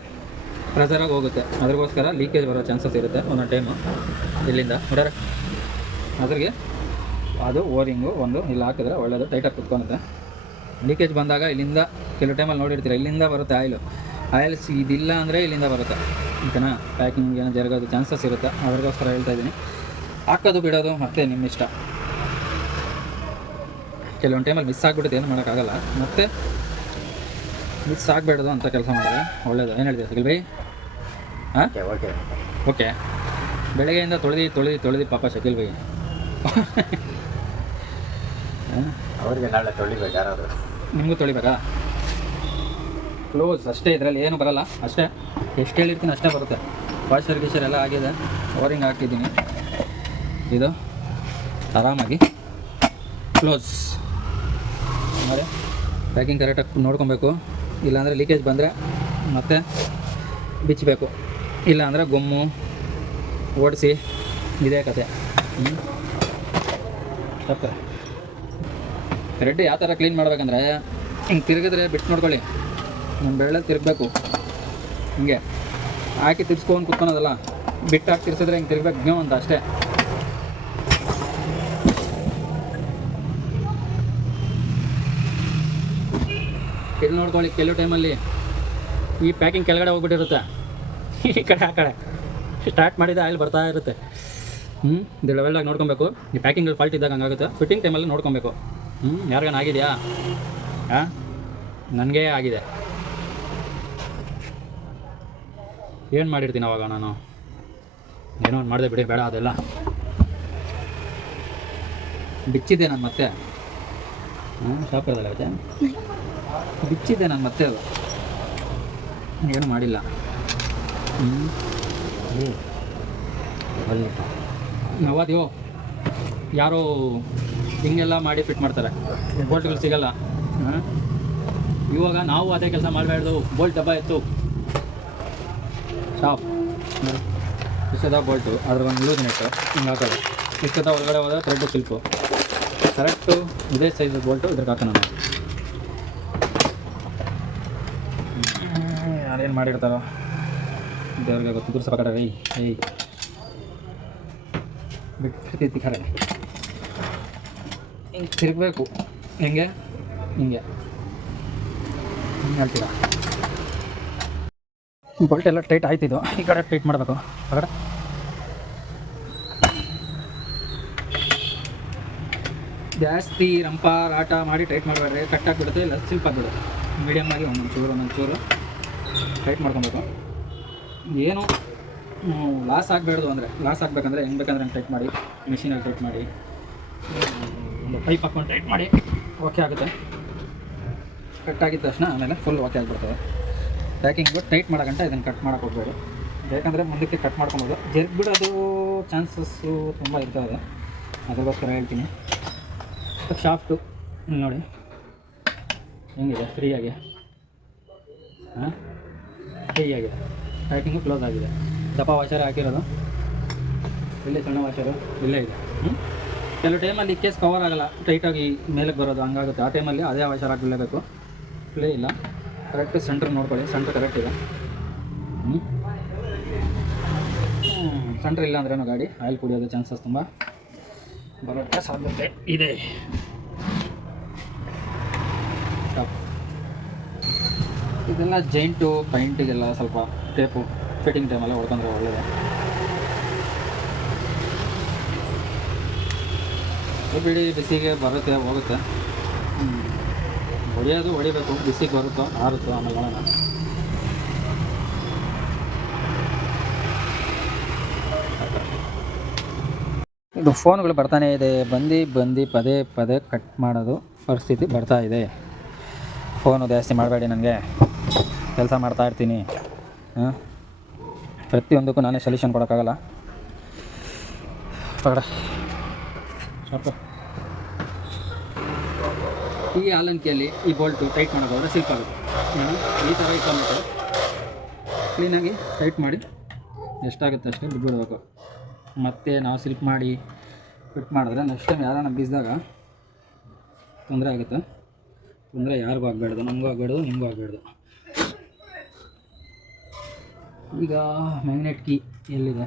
ಪ್ರೆಸರಾಗಿ ಹೋಗುತ್ತೆ. ಅದ್ರಗೋಸ್ಕರ ಲೀಕೇಜ್ ಬರೋ ಚಾನ್ಸಸ್ ಇರುತ್ತೆ ಒಂದೊಂದು ಟೈಮು. ಇಲ್ಲಿಂದ ನೋಡ್ಯಾರ ಅದ್ರಿಗೆ ಅದು ಓರಿಂಗು ಒಂದು ಇಲ್ಲಿ ಹಾಕಿದ್ರೆ ಒಳ್ಳೆಯದು, ಟೈಟಾಗಿ ಕುತ್ಕೊಳುತ್ತೆ. ಲೀಕೇಜ್ ಬಂದಾಗ ಇಲ್ಲಿಂದ ಕೆಲವು ಟೈಮಲ್ಲಿ ನೋಡಿರ್ತೀರ, ಇಲ್ಲಿಂದ ಬರುತ್ತೆ ಆಯಿಲು. ಇದಿಲ್ಲ ಅಂದರೆ ಇಲ್ಲಿಂದ ಬರುತ್ತೆ, ಓಕೆನಾ? ಪ್ಯಾಕಿಂಗ್ ಏನೋ ಜರುಗೋದು ಚಾನ್ಸಸ್ ಇರುತ್ತೆ. ಅದ್ರಗೋಸ್ಕರ ಹೇಳ್ತಾಯಿದ್ದೀನಿ. ಹಾಕೋದು ಬಿಡೋದು ಮತ್ತೆ ನಿಮ್ಮ ಇಷ್ಟ. ಕೆಲವೊಂದು ಟೈಮಲ್ಲಿ ಮಿಸ್ ಆಗಿಬಿಡುತ್ತೆ, ಏನು ಮಾಡೋಕ್ಕಾಗಲ್ಲ. ಮತ್ತು ಮಿಸ್ ಆಗಬೇಡದು ಅಂತ ಕೆಲಸ ಮಾಡಿದ್ರೆ ಒಳ್ಳೆಯದು. ಏನು ಹೇಳ್ತೀರಾ ಸಕಲ್ ಬೈ? ಹಾಂ, ಓಕೆ. ಬೆಳಗ್ಗೆಯಿಂದ ತೊಳೆದು ಪಾಪ ಶಕೀಲ್ ಬೈ ಅವ್ರಿಗೆ ನಾಳೆ ತೊಳಿಬೇಕು ಯಾರಾದರೂ. ನಿಮಗೂ ತೊಳಿಬೇಕಾ? ಕ್ಲೋಸ್ ಅಷ್ಟೇ, ಇದರಲ್ಲಿ ಏನು ಬರಲ್ಲ. ಅಷ್ಟೇ, ಎಷ್ಟು ಹೇಳಿರ್ತೀನಿ ಅಷ್ಟೇ ಬರುತ್ತೆ. ವಾಷರ್ ಗೀಷರ್ ಎಲ್ಲ ಆಗಿದೆ, ಓರಿಂಗ್ ಹಾಕಿದ್ದೀನಿ. ಇದು ಆರಾಮಾಗಿ ಕ್ಲೋಸ್ ಅಂದರೆ ಪ್ಯಾಕಿಂಗ್ ಕರೆಕ್ಟಾಗಿ ನೋಡ್ಕೊಬೇಕು. ಇಲ್ಲಾಂದರೆ ಲೀಕೇಜ್ ಬಂದರೆ ಮತ್ತೆ ಬಿಚ್ಚಬೇಕು, ಇಲ್ಲಾಂದರೆ ಗೊಮ್ಮು ಓಡಿಸಿ ಇದೇ ಕತೆ. ತಪ್ಪು. ಥ್ರೆಡ್ ಯಾವ ಥರ ಕ್ಲೀನ್ ಮಾಡ್ಬೇಕಂದ್ರೆ ಹಿಂಗೆ ತಿರುಗಿದ್ರೆ ಬಿಟ್ಟು ನೋಡ್ಕೊಳ್ಳಿ, ನಮ್ಮ ಬೆರಳಲ್ಲಿ ತಿರುಗಬೇಕು. ಹಿಂಗೆ ಹಾಕಿ ತಿರ್ಸ್ಕೊಂಡು ಕುತ್ಕೊಳೋದಲ್ಲ, ಬಿಟ್ಟು ಹಾಕಿ ತಿರ್ಸಿದ್ರೆ ಹಿಂಗೆ ತಿರ್ಗಬೇಕು ಜ್ಞೋ ಅಂತ ಅಷ್ಟೇ. ಇಲ್ಲಿ ನೋಡ್ಕೊಳ್ಳಿ, ಕೆಲವು ಟೈಮಲ್ಲಿ ಈ ಪ್ಯಾಕಿಂಗ್ ಕೆಳಗಡೆ ಹೋಗ್ಬಿಟ್ಟಿರುತ್ತೆ, ಈ ಕಡೆ ಆ ಕಡೆ ಸ್ಟಾರ್ಟ್ ಮಾಡಿದ ಆಯಿಲ್ ಬರ್ತಾ ಇರುತ್ತೆ. ಇದು ಲೆವೆಲ್ಲಾಗಿ ನೋಡ್ಕೊಬೇಕು. ಈ ಪ್ಯಾಕಿಂಗಲ್ಲಿ ಫಾಲ್ಟ್ ಇದ್ದಾಗ ಹಂಗಾಗುತ್ತೆ. ಫಿಟ್ಟಿಂಗ್ ಟೈಮಲ್ಲಿ ನೋಡ್ಕೊಬೇಕು. ಯಾರಿಗಾನ ಆಗಿದೆಯಾ? ಹಾಂ, ನನಗೇ ಆಗಿದೆ. ಏನು ಮಾಡಿರ್ತೀನಿ ಅವಾಗ ನಾನು? ಏನೋ ಒಂದು ಮಾಡಿದೆ ಬಿಡಿ, ಬೇಡ ಅದೆಲ್ಲ. ಬಿಚ್ಚಿದ್ದೆ ನಾನು ಮತ್ತೆ. ಶಾಪ್ ಇರೋದಲ್ಲ ಆಯ್ತಾ, ಬಿಚ್ಚಿದ್ದೆ ನಾನು ಮತ್ತೆ. ಅದು ಏನೂ ಮಾಡಿಲ್ಲ. ನವಾದ್ಯೋ ಯಾರೋ ಹಿಂಗೆಲ್ಲ ಮಾಡಿ ಫಿಟ್ ಮಾಡ್ತಾರೆ, ಬೋಲ್ಟ್ಗಳು ಸಿಗಲ್ಲ. ಇವಾಗ ನಾವು ಅದೇ ಕೆಲಸ ಮಾಡಬಾರ್ದು. ಬೋಲ್ಟ್ ಡಬ್ಬ ಎತ್ತು ಶಾಪ್ ಇಷ್ಟದ ಬೋಲ್ಟು, ಅದ್ರ ಒಂದು ಲೂಸ್ ನೆಟ್ಟು ಹಿಂಗೆ ಹಾಕೋದು. ಇಷ್ಟದ ಒಳಗಡೆ ಹೋದ ಥ್ರೆಡ್ಡು ಸಿಲ್ಕು ಕರೆಕ್ಟು ಇದೇ ಸೈಜ್ ಬೋಲ್ಟು ಇದ್ರಿಗೆ ಹಾಕೋಣ. ಯಾರೇನು ಮಾಡಿರ್ತಾರೋ ದೇವ್ರಿಗೆ ಗೊತ್ತು. ದುರ್ಸಬೇಕಾದ್ರೆ ಬಿಟ್ಟಿರ್ತಿ ಖರೆ ಹಿಂಗೆ ತಿರುಗಬೇಕು. ಹಿಂಗೆ ಹಿಂಗೆ ಹೇಳ್ತೀರಾ? ಬೋಲ್ಟ್ ಎಲ್ಲ ಟೈಟ್ ಆಯ್ತಿದ್ದು, ಈ ಕಡೆ ಟೈಟ್ ಮಾಡಬೇಕು. ಹೊರಗಡೆ ಜಾಸ್ತಿ ರಂಪ ರಾಟ ಮಾಡಿ ಟೈಟ್ ಮಾಡಬೇಡ್ರಿ, ಕಟ್ ಆಗಿಬಿಡುತ್ತೆ, ಇಲ್ಲ ಸಿಲ್ಪ್ ಆಗಿಬಿಡುತ್ತೆ. ಮೀಡಿಯಮ್ ಆಗಿ ಒಂದೊಂದು ಚೂರು ಟೈಟ್ ಮಾಡ್ಕೊಬೇಕು. ಏನು ಲಾಸ್ ಆಗಬೇಡ್ದು ಅಂದರೆ, ಲಾಸ್ ಆಗಬೇಕಂದ್ರೆ ಹೆಂಗೆ ಬೇಕಂದ್ರೆ ಹಂಗೆ ಟೈಟ್ ಮಾಡಿ, ಮಿಷಿನಲ್ಲಿ ಟೈಟ್ ಮಾಡಿ, ಒಂದು ಪೈಪ್ ಹಾಕ್ಕೊಂಡು ಟೈಟ್ ಮಾಡಿ ಓಕೆ ಆಗುತ್ತೆ. ಕಟ್ ಆಗಿದ ತಕ್ಷಣ ಆಮೇಲೆ ಫುಲ್ ಓಕೆ ಆಗಿಬಿಡ್ತದೆ. ಪ್ಯಾಕಿಂಗು ಟೈಟ್ ಮಾಡೋಗಂಟ ಇದನ್ನು ಕಟ್ ಮಾಡೋಕೆ ಹೋಗ್ಬೇಡಿ, ಬೇಕಂದರೆ ಮುಂದಕ್ಕೆ ಕಟ್ ಮಾಡ್ಕೊಬೋದು. ಜರ್ಗ್ಬಿಡೋದು ಚಾನ್ಸಸ್ಸು ತುಂಬ ಇರ್ತದೆ, ಅದಕ್ಕೋಸ್ಕರ ಹೇಳ್ತೀನಿ. ಶಾಫ್ಟು ನೋಡಿ ಹೆಂಗಿದೆ, ಫ್ರೀಯಾಗಿ ಫ್ರೀಯಾಗಿದೆ. ಪ್ಯಾಕಿಂಗು ಕ್ಲೋಸ್ ಆಗಿದೆ. ದಪ್ಪ ವಾಷರ್ ಹಾಕಿರೋದು, ಇಲ್ಲೇ ಸಣ್ಣ ವಾಷರು ಇಲ್ಲೇ ಇದೆ. ಕೆಲವು ಟೈಮಲ್ಲಿ ಕೇಸ್ ಕವರ್ ಆಗೋಲ್ಲ, ಟೈಟಾಗಿ ಮೇಲಕ್ಕೆ ಬರೋದು ಹಂಗಾಗುತ್ತೆ. ಆ ಟೈಮಲ್ಲಿ ಅದೇ ವಾಷರ್ ಹಾಕಿಬಿಡಬೇಕು. ಪ್ಲೇ ಇಲ್ಲ, ಕರೆಕ್ಟ್ ಸೆಂಟ್ರ್ ನೋಡ್ಕೊಳ್ಳಿ. ಸೆಂಟ್ರ್ ಕರೆಕ್ಟ್ ಇದೆ. ಸೆಂಟ್ರ್ ಇಲ್ಲ ಅಂದ್ರೇನು ಗಾಡಿ ಆಯಿಲ್ ಕುಡಿಯೋದು ಚಾನ್ಸಸ್ ತುಂಬ ಬರೋಕ್ಕೆ ಸಾಧ್ಯತೆ ಇದೆ. ಇದೆಲ್ಲ ಜೈಂಟು ಪೈಂಟಿಗೆಲ್ಲ ಸ್ವಲ್ಪ ಟೇಪು ಫಿಟ್ಟಿಂಗ್ ಟೈಮೆಲ್ಲ ಹೊಡ್ಕೊಂಡ್ರೆ ಒಳ್ಳೆಯದು. ಬಿಡಿ, ಬಿಸಿಗೆ ಬರುತ್ತೆ ಹೋಗುತ್ತೆ. ಹೊಡಿಬೇಕು, ಬಿಸಿಗೆ ಬರುತ್ತೋ ಆರುತ್ತೋ ಆಮೇಲೆ ನೋಡೋಣ. ಇದು ಫೋನ್ಗಳು ಬರ್ತಾನೇ ಇದೆ, ಬಂದು ಪದೇ ಕಟ್ ಮಾಡೋದು ಪರಿಸ್ಥಿತಿ ಬರ್ತಾ ಇದೆ. ಫೋನು ಜಾಸ್ತಿ ಮಾಡಬೇಡಿ, ನನಗೆ ಕೆಲಸ ಮಾಡ್ತಾಯಿರ್ತೀನಿ. ಪ್ರತಿಯೊಂದಕ್ಕೂ ನಾನೇ ಸೊಲ್ಯೂಷನ್ ಕೊಡೋಕ್ಕಾಗಲ್ಲ. ಈ ಆಲಂಕಿಯಲ್ಲಿ ಈ ಬೋಲ್ಟು ಟೈಟ್ ಮಾಡೋದಾದ್ರೆ ಸಿಲ್ಪ್ ಆಗುತ್ತೆ. ಈ ಥರ ಇಟ್ಕೊಂಡ್ಬಿಟ್ಟು ಕ್ಲೀನಾಗಿ ಟೈಟ್ ಮಾಡಿ ಎಷ್ಟಾಗುತ್ತೆ ಅಷ್ಟೇ ಬಿಟ್ಬಿಡ್ಬೇಕು. ಮತ್ತು ನಾವು ಸಿಲ್ಪ್ ಮಾಡಿ ಫಿಟ್ ಮಾಡಿದ್ರೆ ನೆಕ್ಸ್ಟ್ ಟೈಮ್ ಯಾರನ್ನ ಬೀಸಿದಾಗ ತೊಂದರೆ ಆಗುತ್ತೆ. ತೊಂದರೆ ಯಾರಿಗೂ ಆಗಬೇಡ್ದು, ನಮಗೂ ಆಗಬೇಡ್ದು, ನಿಮಗೂ ಆಗಬೇಡ್ದು. ಈಗ ಮ್ಯಾಗ್ನೆಟ್ ಕೀ ಎಲ್ಲಿದೆ?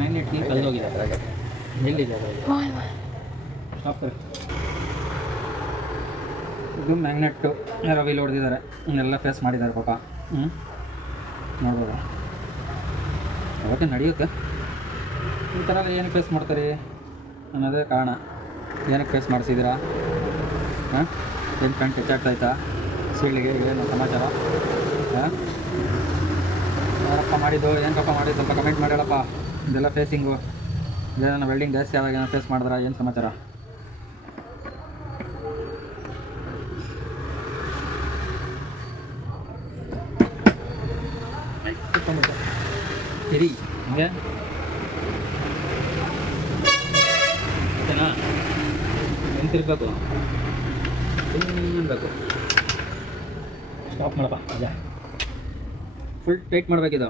ಮ್ಯಾಗ್ನೆಟ್ ಕೀ ಕಳೆದೋಗಿದೆ. ಎಲ್ಲಿದೆ? ಸ್ಟಾಪ್ ಕರೆ. ಇದು ಮ್ಯಾಗ್ನೆಟ್ಟು ಯಾರೋ ವೀಲ್ ಹೊಡೆದಿದ್ದಾರೆ, ಎಲ್ಲ ಫೇಸ್ ಮಾಡಿದ್ದಾರೆ ಪಾಪ. ನೋಡ್ಬೋದು, ಅವತ್ತೇ ನಡೆಯುತ್ತೆ. ಈ ಥರ ಏನಕ್ಕೆ ಫೇಸ್ ಮಾಡ್ತಾರೆ ಅನ್ನೋದೇ ಕಾರಣ. ಏನಕ್ಕೆ ಫೇಸ್ ಮಾಡಿಸಿದ್ದೀರಾ? ಏನು ಪ್ಯಾಂಟ್ ಹೆಚ್ಚಾಗ್ತಾಯ್ತಾ ಸೀಳಿಗೆ? ಏನು ಸಮಾಚಾರ? ಯಾರಪ್ಪ ಮಾಡಿದ್ದು, ಏನಕ್ಕಪ್ಪ ಮಾಡಿದ್ದು ಸ್ವಲ್ಪ ಕಮೆಂಟ್ ಮಾಡಿ ಹೇಳಪ್ಪ. ಇದೆಲ್ಲ ಫೇಸಿಂಗು ಇದೇನೋ ವೆಲ್ಡಿಂಗ್ ಜಾಸ್ತಿ ಆವಾಗ ಏನೋ ಫೇಸ್ ಮಾಡಿದ್ರ? ಏನು ಸಮಾಚಾರ? ಇರಿ ಹಂಗೆ ಓಕೆನಾ? ನಿಂತಿರ್ಬೇಕು, ತಿನ್ನಬೇಕು. ಸ್ಟಾಪ್ ಮಾಡಪ್ಪ, ಅದೇ ಫುಲ್ ಟೈಟ್ ಮಾಡಬೇಕಿದು.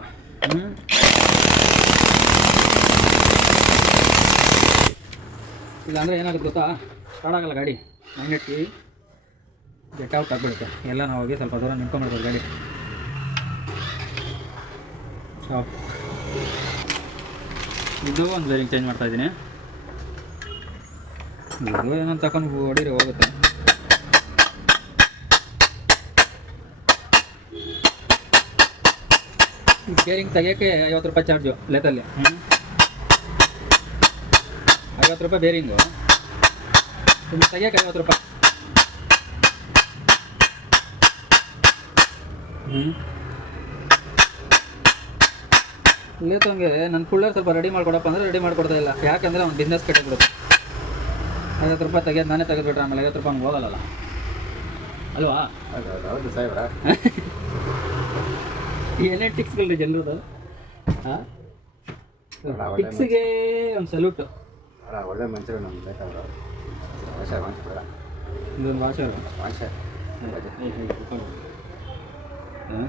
ಇಲ್ಲಾಂದರೆ ಏನಾಗುತ್ತೆ ಗೊತ್ತಾ? ಸ್ಟಾರ್ಟ್ ಆಗಲ್ಲ ಗಾಡಿ. ಮ್ಯಾಗ್ನೆಟ್ ಗೆಟ್ ಔಟ್ ಆಗಿಬಿಡುತ್ತೆ. ಎಲ್ಲ ನಾವು ಹೋಗಿ ಸ್ವಲ್ಪ ದೂರ ನಿಂತ್ಕೊಂಡ್ಬಿಡ್ಬೋದು ಗಾಡಿ. ಸ್ಟಾಪ್. ಇದು ಒಂದು ಬೇರಿಂಗ್ ಚೇಂಜ್ ಮಾಡ್ತಾಯಿದ್ದೀನಿ. ಇದು ಏನೋ ತಗೊಂಡು ಹೊಡೀರಿ ಹೋಗುತ್ತೆ. ಬೇರಿಂಗ್ ತೆಗಿಯೋಕ್ಕೆ 50 ರೂಪಾಯಿ ಚಾರ್ಜು ಲೆತಲ್ಲಿ. 50 ರೂಪಾಯಿ ಬೇರಿಂಗು, ಸುಮ್ಮನೆ ತೆಗಿಯೋಕ್ಕೆ 50 ರೂಪಾಯಿ. ಲೇತಂಗೆ ನನ್ನ ಕುಳ್ಳರ್ ಸ್ವಲ್ಪ ರೆಡಿ ಮಾಡ್ಕೊಡಪ್ಪ ಅಂದರೆ ರೆಡಿ ಮಾಡ್ಕೊಡ್ತಾ ಇಲ್ಲ. ಯಾಕಂದರೆ ಅವ್ನು ಬಿಸ್ನೆಸ್ ಕಟ್ಟಿಬಿಡುತ್ತೆ. 50 ರೂಪಾಯಿ ತೆಗೆಯೋದು ನಾನೇ ತೆಗೆದುಬಿಟ್ರೆ ಆಮೇಲೆ 50 ರೂಪಾಯಿ ಹಂಗೆ ಹೋಗಲ್ಲ ಅಲ್ವಾ? ಹೌದು ಸಾಹೇಬ್ರ. ಏನೇನು ಟಿಕ್ಸ್ಗಳು ರೀ ಜನರದು. ಹಾಂ, ಟಿಕ್ಸಿಗೆ ಒಂದು ಸಲ್ಯೂಟು. ಒಳ್ಳೆ ಮನುಷ್ಯರು ನಮ್ಗೆ ಬೇಕಾದ್ರು. ವಾಷರ್ ಮಾಡಿಸ್ಬಿಡ. ಇದೊಂದು ವಾಷರ್. ವಾಷರ್ ಹಾಂ,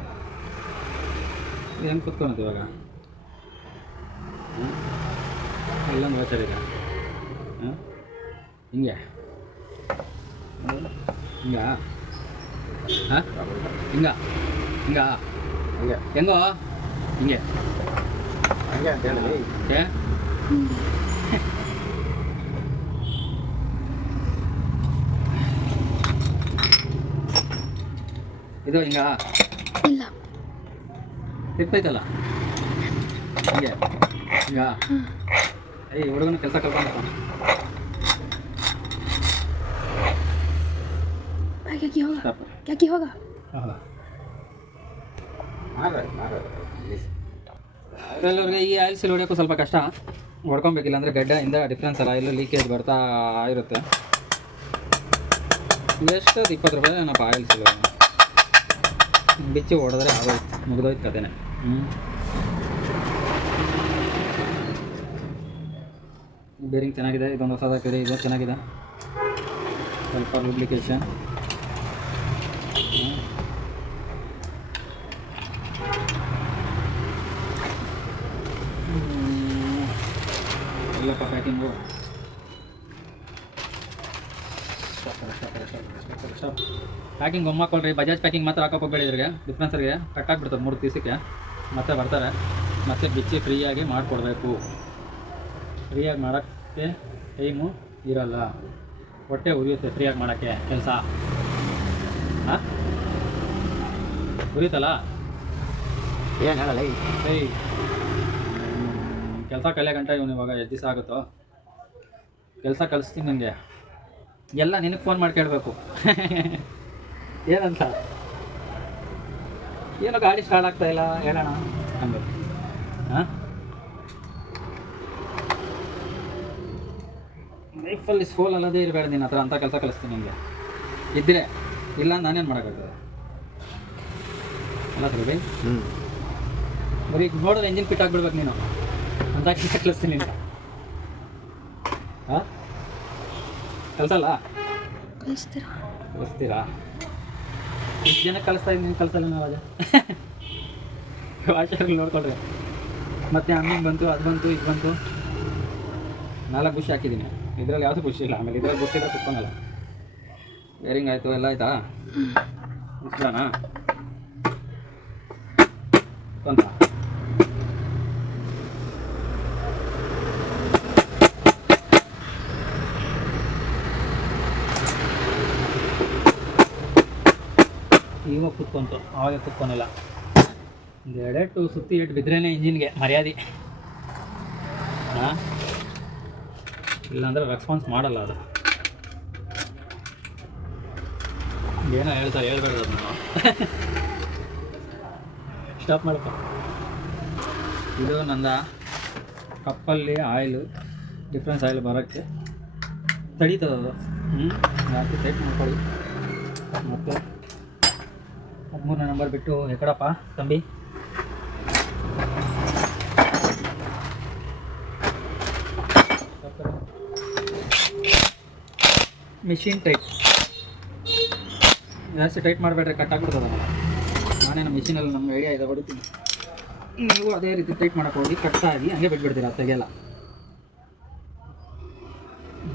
ಹೆಂಗೆ ಕುತ್ಕೊಳೋದು ಇವಾಗ? ಇಲ್ಲೊಂದು ವಾಷರ್ ಇದೆ. ಹಾಂ, ಹಿಂಗೆ ಹಿಂಗ. ಹಾಂ, ಹಿಂಗ ಹಿಂಗ ಹಂಗೆ ಹೆಂಗೋ ಹಿಂಗೆ ಹಂಗೆ ಅಂತ ಹೇಳಿ. ಏ ಇದು ಹಿಂಗ ಇಲ್ಲ ತಿಪ್ಪೈತಲ್ಲ ಹಿಂಗೆ ಹಿಂಗ. ಏಯ್ ಹುಡುಗನ ಕೆಲಸ ಕಲ್ಕೊಂಡಪ್ಪ. क्या होगा? क्या होगा? ಹೌದಾ? ಮಾಡೋದು ಈ ಆಯಿಲ್ ಸೀಲ್ ಹೊಡಿಯೋಕ್ಕೂ ಸ್ವಲ್ಪ ಕಷ್ಟ, ಹೊಡ್ಕೊಬೇಕಿಲ್ಲ ಅಂದರೆ ಗಡ್ಡೆಯಿಂದ ಡಿಫ್ರೆನ್ಸ್ ಅಲ್ಲ, ಎಲ್ಲೂ ಲೀಕೇಜ್ ಬರ್ತಾ ಇರುತ್ತೆ. ಎಷ್ಟು 20 ರೂಪಾಯಿ ಏನಪ್ಪ ಆಯಿಲ್ ಸೀಲ್ ಬಿಚ್ಚಿ ಹೊಡೆದ್ರೆ ಆಗೋಯ್ತು, ಮುಗಿದೋಯ್ತು ಕತೆನೆ. ಬೇರಿಂಗ್ ಚೆನ್ನಾಗಿದೆ, ಇದೊಂದು ಹೊಸದಾಗಿದೆ, ಇದು ಚೆನ್ನಾಗಿದೆ. ಸ್ವಲ್ಪ ಲೂಬ್ಲಿಕೇಶನ್. ಇಲ್ಲಪ್ಪ ಪ್ಯಾಕಿಂಗು. ಪ್ಯಾಕಿಂಗ್ ಒಮ್ಮಾಕೊಳ್ರಿ. ಬಜಾಜ್ ಪ್ಯಾಕಿಂಗ್ ಮಾತ್ರ ಹಾಕಕ್ಕೆ ಹೋಗ್ಬೇಡಿ. ಇದ್ರಿಗೆ ಡಿಫ್ರೆನ್ಸರ್ಗೆ ಕಟ್ಟಾಗ್ಬಿಡ್ತದೆ 3 ದಿವಸಕ್ಕೆ. ಮತ್ತೆ ಬರ್ತಾರೆ, ಮತ್ತೆ ಬಿಚ್ಚಿ ಫ್ರೀಯಾಗಿ ಮಾಡಿಕೊಡ್ಬೇಕು. ಫ್ರೀಯಾಗಿ ಮಾಡೋಕ್ಕೆ ಟೈಮು ಇರಲ್ಲ, ಹೊಟ್ಟೆ ಉರಿಯುತ್ತೆ ಫ್ರೀಯಾಗಿ ಮಾಡೋಕ್ಕೆ ಕೆಲಸ. ಹಾಂ, ಉರಿಯುತ್ತಲ್ಲ. ಏನು ಹೇಳಲ್ಲ. ಏಯ್, ಕೆಲಸ ಕಲಿಯೋ ಗಂಟೆ ಇವನು ಇವಾಗ ಎಷ್ಟು ದಿವಸ ಆಗುತ್ತೋ. ಕೆಲಸ ಕಲಿಸ್ತೀನಿ ನನಗೆ, ಎಲ್ಲ ನಿನಗೆ ಫೋನ್ ಮಾಡಿ ಕೇಳಬೇಕು. ಏನಂತ? ಏನೋ ಗಾಡಿ ಸ್ಟಾರ್ಟ್ ಆಗ್ತಾ ಇಲ್ಲ ಹೇಳೋಣ ನಮಗೆ. ಹಾಂ, ಲೈಫಲ್ಲಿ ಸ್ಕೂಲ್ ಅಲ್ಲದೇ ಇರಬೇಡ ನಿನ್ನ ಹತ್ರ ಅಂತ ಕೆಲಸ ಕಲಿಸ್ತೀನಿ ನಿಮಗೆ. ಇದ್ದರೆ ಇಲ್ಲ ನಾನೇನು ಮಾಡೋಕ್ಕಾಗ್ತದೆ ಅಲ್ಲ ಸರಿ ಬೈ? ಬರೀ ನೋಡಿದ್ರೆ ಇಂಜಿನ್ ಫಿಟ್ ಆಗಿಬಿಡ್ಬೇಕು ನೀನು ಅಂತ ಕೆಲಸ ಕಲಿಸ್ತೀನಿ ನಿಮಗೆ. ಹಾಂ, ಕಲಿಸಲ್ಲ? ಕಲಿಸ್ತೀರಾ? ಎಷ್ಟು ಜನಕ್ಕೆ ಕಲಿಸ್ತಾ ಇದ್ದೀನಿ, ಕಲಿಸಲ್ಲ ನಾವು ಅದೇ ವಾಷರ್ಗಳು ನೋಡ್ಕೊಳ್ರಿ. ಮತ್ತು ಹಂಗಿಂಗೆ ಬಂತು, ಅದು ಬಂತು, ಇದು ಬಂತು. 4 ಬುಷ್ ಹಾಕಿದ್ದೀನಿ. ಇದರಲ್ಲಿ ಯಾವುದು ಖುಷಿ ಇಲ್ಲ. ಆಮೇಲೆ ಇದರಲ್ಲಿ ಗೊತ್ತಿದ್ರೆ ಕುತ್ಕೊಂಡಲ್ಲ. ಬೇರಿಂಗ್ ಆಯಿತು, ಎಲ್ಲ ಆಯಿತಾ? ಇಷ್ಟನಾ ಅಂತ? ಇವಾಗ ಕುತ್ಕೊಂತು, ಆವಾಗ ಕುತ್ಕೊನಿಲ್ಲ. ಒಂದು 2 ಸುತ್ತಿ 8 ಬಿದ್ರೇ ಇಂಜಿನ್ಗೆ ಮರ್ಯಾದೆ. ಹಾಂ, ಇಲ್ಲಾಂದರೆ ರೆಸ್ಪಾನ್ಸ್ ಮಾಡಲ್ಲ ಅದು. ಏನೋ ಹೇಳ್ತಾರೆ, ಹೇಳ್ಬೇಡ್ದು ನಾನು. ಸ್ಟಾಪ್ ಮಾಡಪ್ಪ. ಇದು ನಂದ ಕಪ್ಪಲ್ಲಿ ಆಯಿಲು, ಡಿಫ್ರೆನ್ಸ್ ಆಯಿಲ್ ಬರೋಕ್ಕೆ ತಡೀತದದು. ಹಾಕಿ ಟೈಟ್ ಮಾಡ್ಕೊಳ್ಳಿ. ಮತ್ತು 13ನೇ ನಂಬರ್ ಬಿಟ್ಟು ಎಕಡಪ್ಪ ತಂಬಿ. ಮಿಷಿನ್ ಟೈಟ್ ಜಾಸ್ತಿ ಟೈಟ್ ಮಾಡಬೇಡ್ರೆ ಕಟ್ ಆಗ್ಬಿಡ್ತದೆ. ನಾನೇನು ಮಿಷಿನಲ್ಲಿ ನಮ್ಗೆ ಐಡಿಯಾ ಇದೆ, ಹೊಡಿತೀನಿ. ನೀವು ಅದೇ ರೀತಿ ಟೈಟ್ ಮಾಡೋಕೆ ಹೋಗಿ ಕಟ್ಟಾಗಿ ಹಂಗೆ ಬಿಟ್ಬಿಡ್ತೀರ, ತೆಗೆಯಲ್ಲ.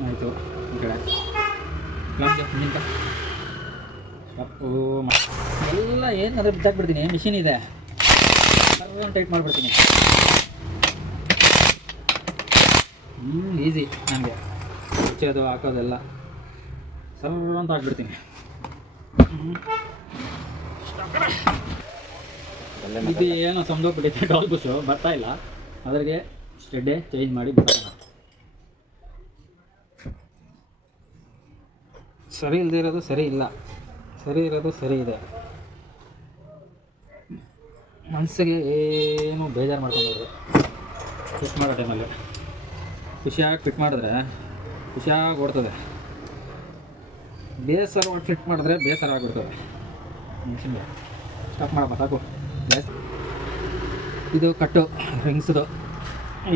ಆಯಿತು. ಈ ಕಡೆ ನಿಂತ ಸ್ಟಪ್ಪು ಎಲ್ಲ ಏನಾದರೂ ಬಿದ್ದಾಕ್ಬಿಡ್ತೀನಿ. ಮಿಷಿನ್ ಇದೆ, ಟೈಟ್ ಮಾಡಿಬಿಡ್ತೀನಿ. ಈಸಿ ನನಗೆ ಮುಚ್ಚೋದು ಹಾಕೋದೆಲ್ಲ ಸರ್ವ ಅಂತ ಹಾಕ್ಬಿಡ್ತೀನಿ. ಇದು ಏನೋ ಸಮದೋಗ್ಬಿಟ್ಟಿದೆ ಡಾಲ್ ಬುಷು ಬರ್ತಾ ಇಲ್ಲ, ಅದ್ರಿಗೆ ಸ್ಟೆಡ್ಡೇ ಚೇಂಜ್ ಮಾಡಿ ಬಿಡೋಣ. ಸರಿ ಇಲ್ಲದೆ ಇರೋದು ಸರಿ ಇಲ್ಲ, ಸರಿ ಇರೋದು ಸರಿ ಇದೆ. ಮನಸ್ಸಿಗೆ ಏನು ಬೇಜಾರು ಮಾಡ್ಕೊಂಡ್ರೆ ಫಿಟ್ ಮಾಡೋ ಟೈಮಲ್ಲಿ ಖುಷಿಯಾಗಿ ಫಿಟ್ ಮಾಡಿದ್ರೆ ಖುಷಿಯಾಗಿ ಓಡ್ತದೆ. ಬೇಸರ ಫಿಟ್ ಮಾಡಿದ್ರೆ ಬೇಸರ ಆಗಿಬಿಡ್ತದೆ ಮನುಷ್ಯನಿಗೆ. ಸ್ಟಾಪ್ ಮಾಡಪ್ಪ ಸಾಕು. ಇದು ಕಟ್ಟು ರಿಂಗ್ಸ್ದು,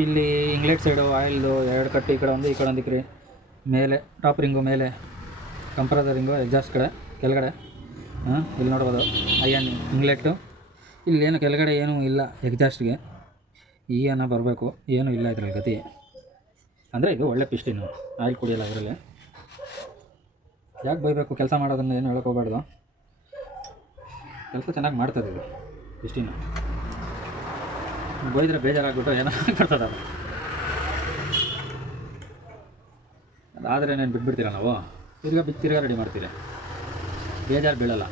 ಇಲ್ಲಿ ಇಂಗ್ಲೆಟ್ ಸೈಡು ಆಯಿಲ್ದು 2 ಕಟ್ಟು, ಈ ಕಡೆ ಒಂದು ಈ ಕಡೆ ಒಂದು ಇಕ್ರಿ. ಮೇಲೆ ಟಾಪ್ ರಿಂಗು ಮೇಲೆ, ಕಂಪ್ರೆಸರ್ ರಿಂಗು ಎಕ್ಸಾಸ್ಟ್ ಕಡೆ ಕೆಳಗಡೆ. ಇಲ್ಲಿ ನೋಡ್ಬೋದು ಐಯನ್ ಇಂಗ್ಲೆಟ್ಟು. ಇಲ್ಲೇನು ಕೆಳಗಡೆ ಏನೂ ಇಲ್ಲ ಎಕ್ಸಾಸ್ಟ್ಗೆ, ಈಗೇನ ಬರಬೇಕು, ಏನೂ ಇಲ್ಲ ಇದ್ರಲ್ಲಿ ಗತಿ. ಅಂದರೆ ಇದು ಒಳ್ಳೆ ಪಿಸ್ಟಿನ್ನು, ಆಯಿಲ್ ಕುಡಿಯಲ್ಲ ಅದರಲ್ಲಿ. ಯಾಕೆ ಬೈಬೇಕು, ಕೆಲಸ ಮಾಡೋದನ್ನು ಏನು ಹೇಳಕ್ಕೆ ಹೋಗ್ಬಾರ್ದು, ಕೆಲಸ ಚೆನ್ನಾಗಿ ಮಾಡ್ತದೆ ಇದು ಪಿಸ್ಟಿನ್ನು. ಬೈದರೆ ಬೇಜಾರಾಗ್ಬಿಟ್ಟು ಏನೋ ಬರ್ತದೆ ಅದು. ಅದಾದರೆ ನಾನು ಬಿಟ್ಬಿಡ್ತೀರ ನಾವು, ತಿರ್ಗಾ ರೆಡಿ ಮಾಡ್ತೀರಿ, ಬೇಜಾರು ಬೀಳಲ್ಲ.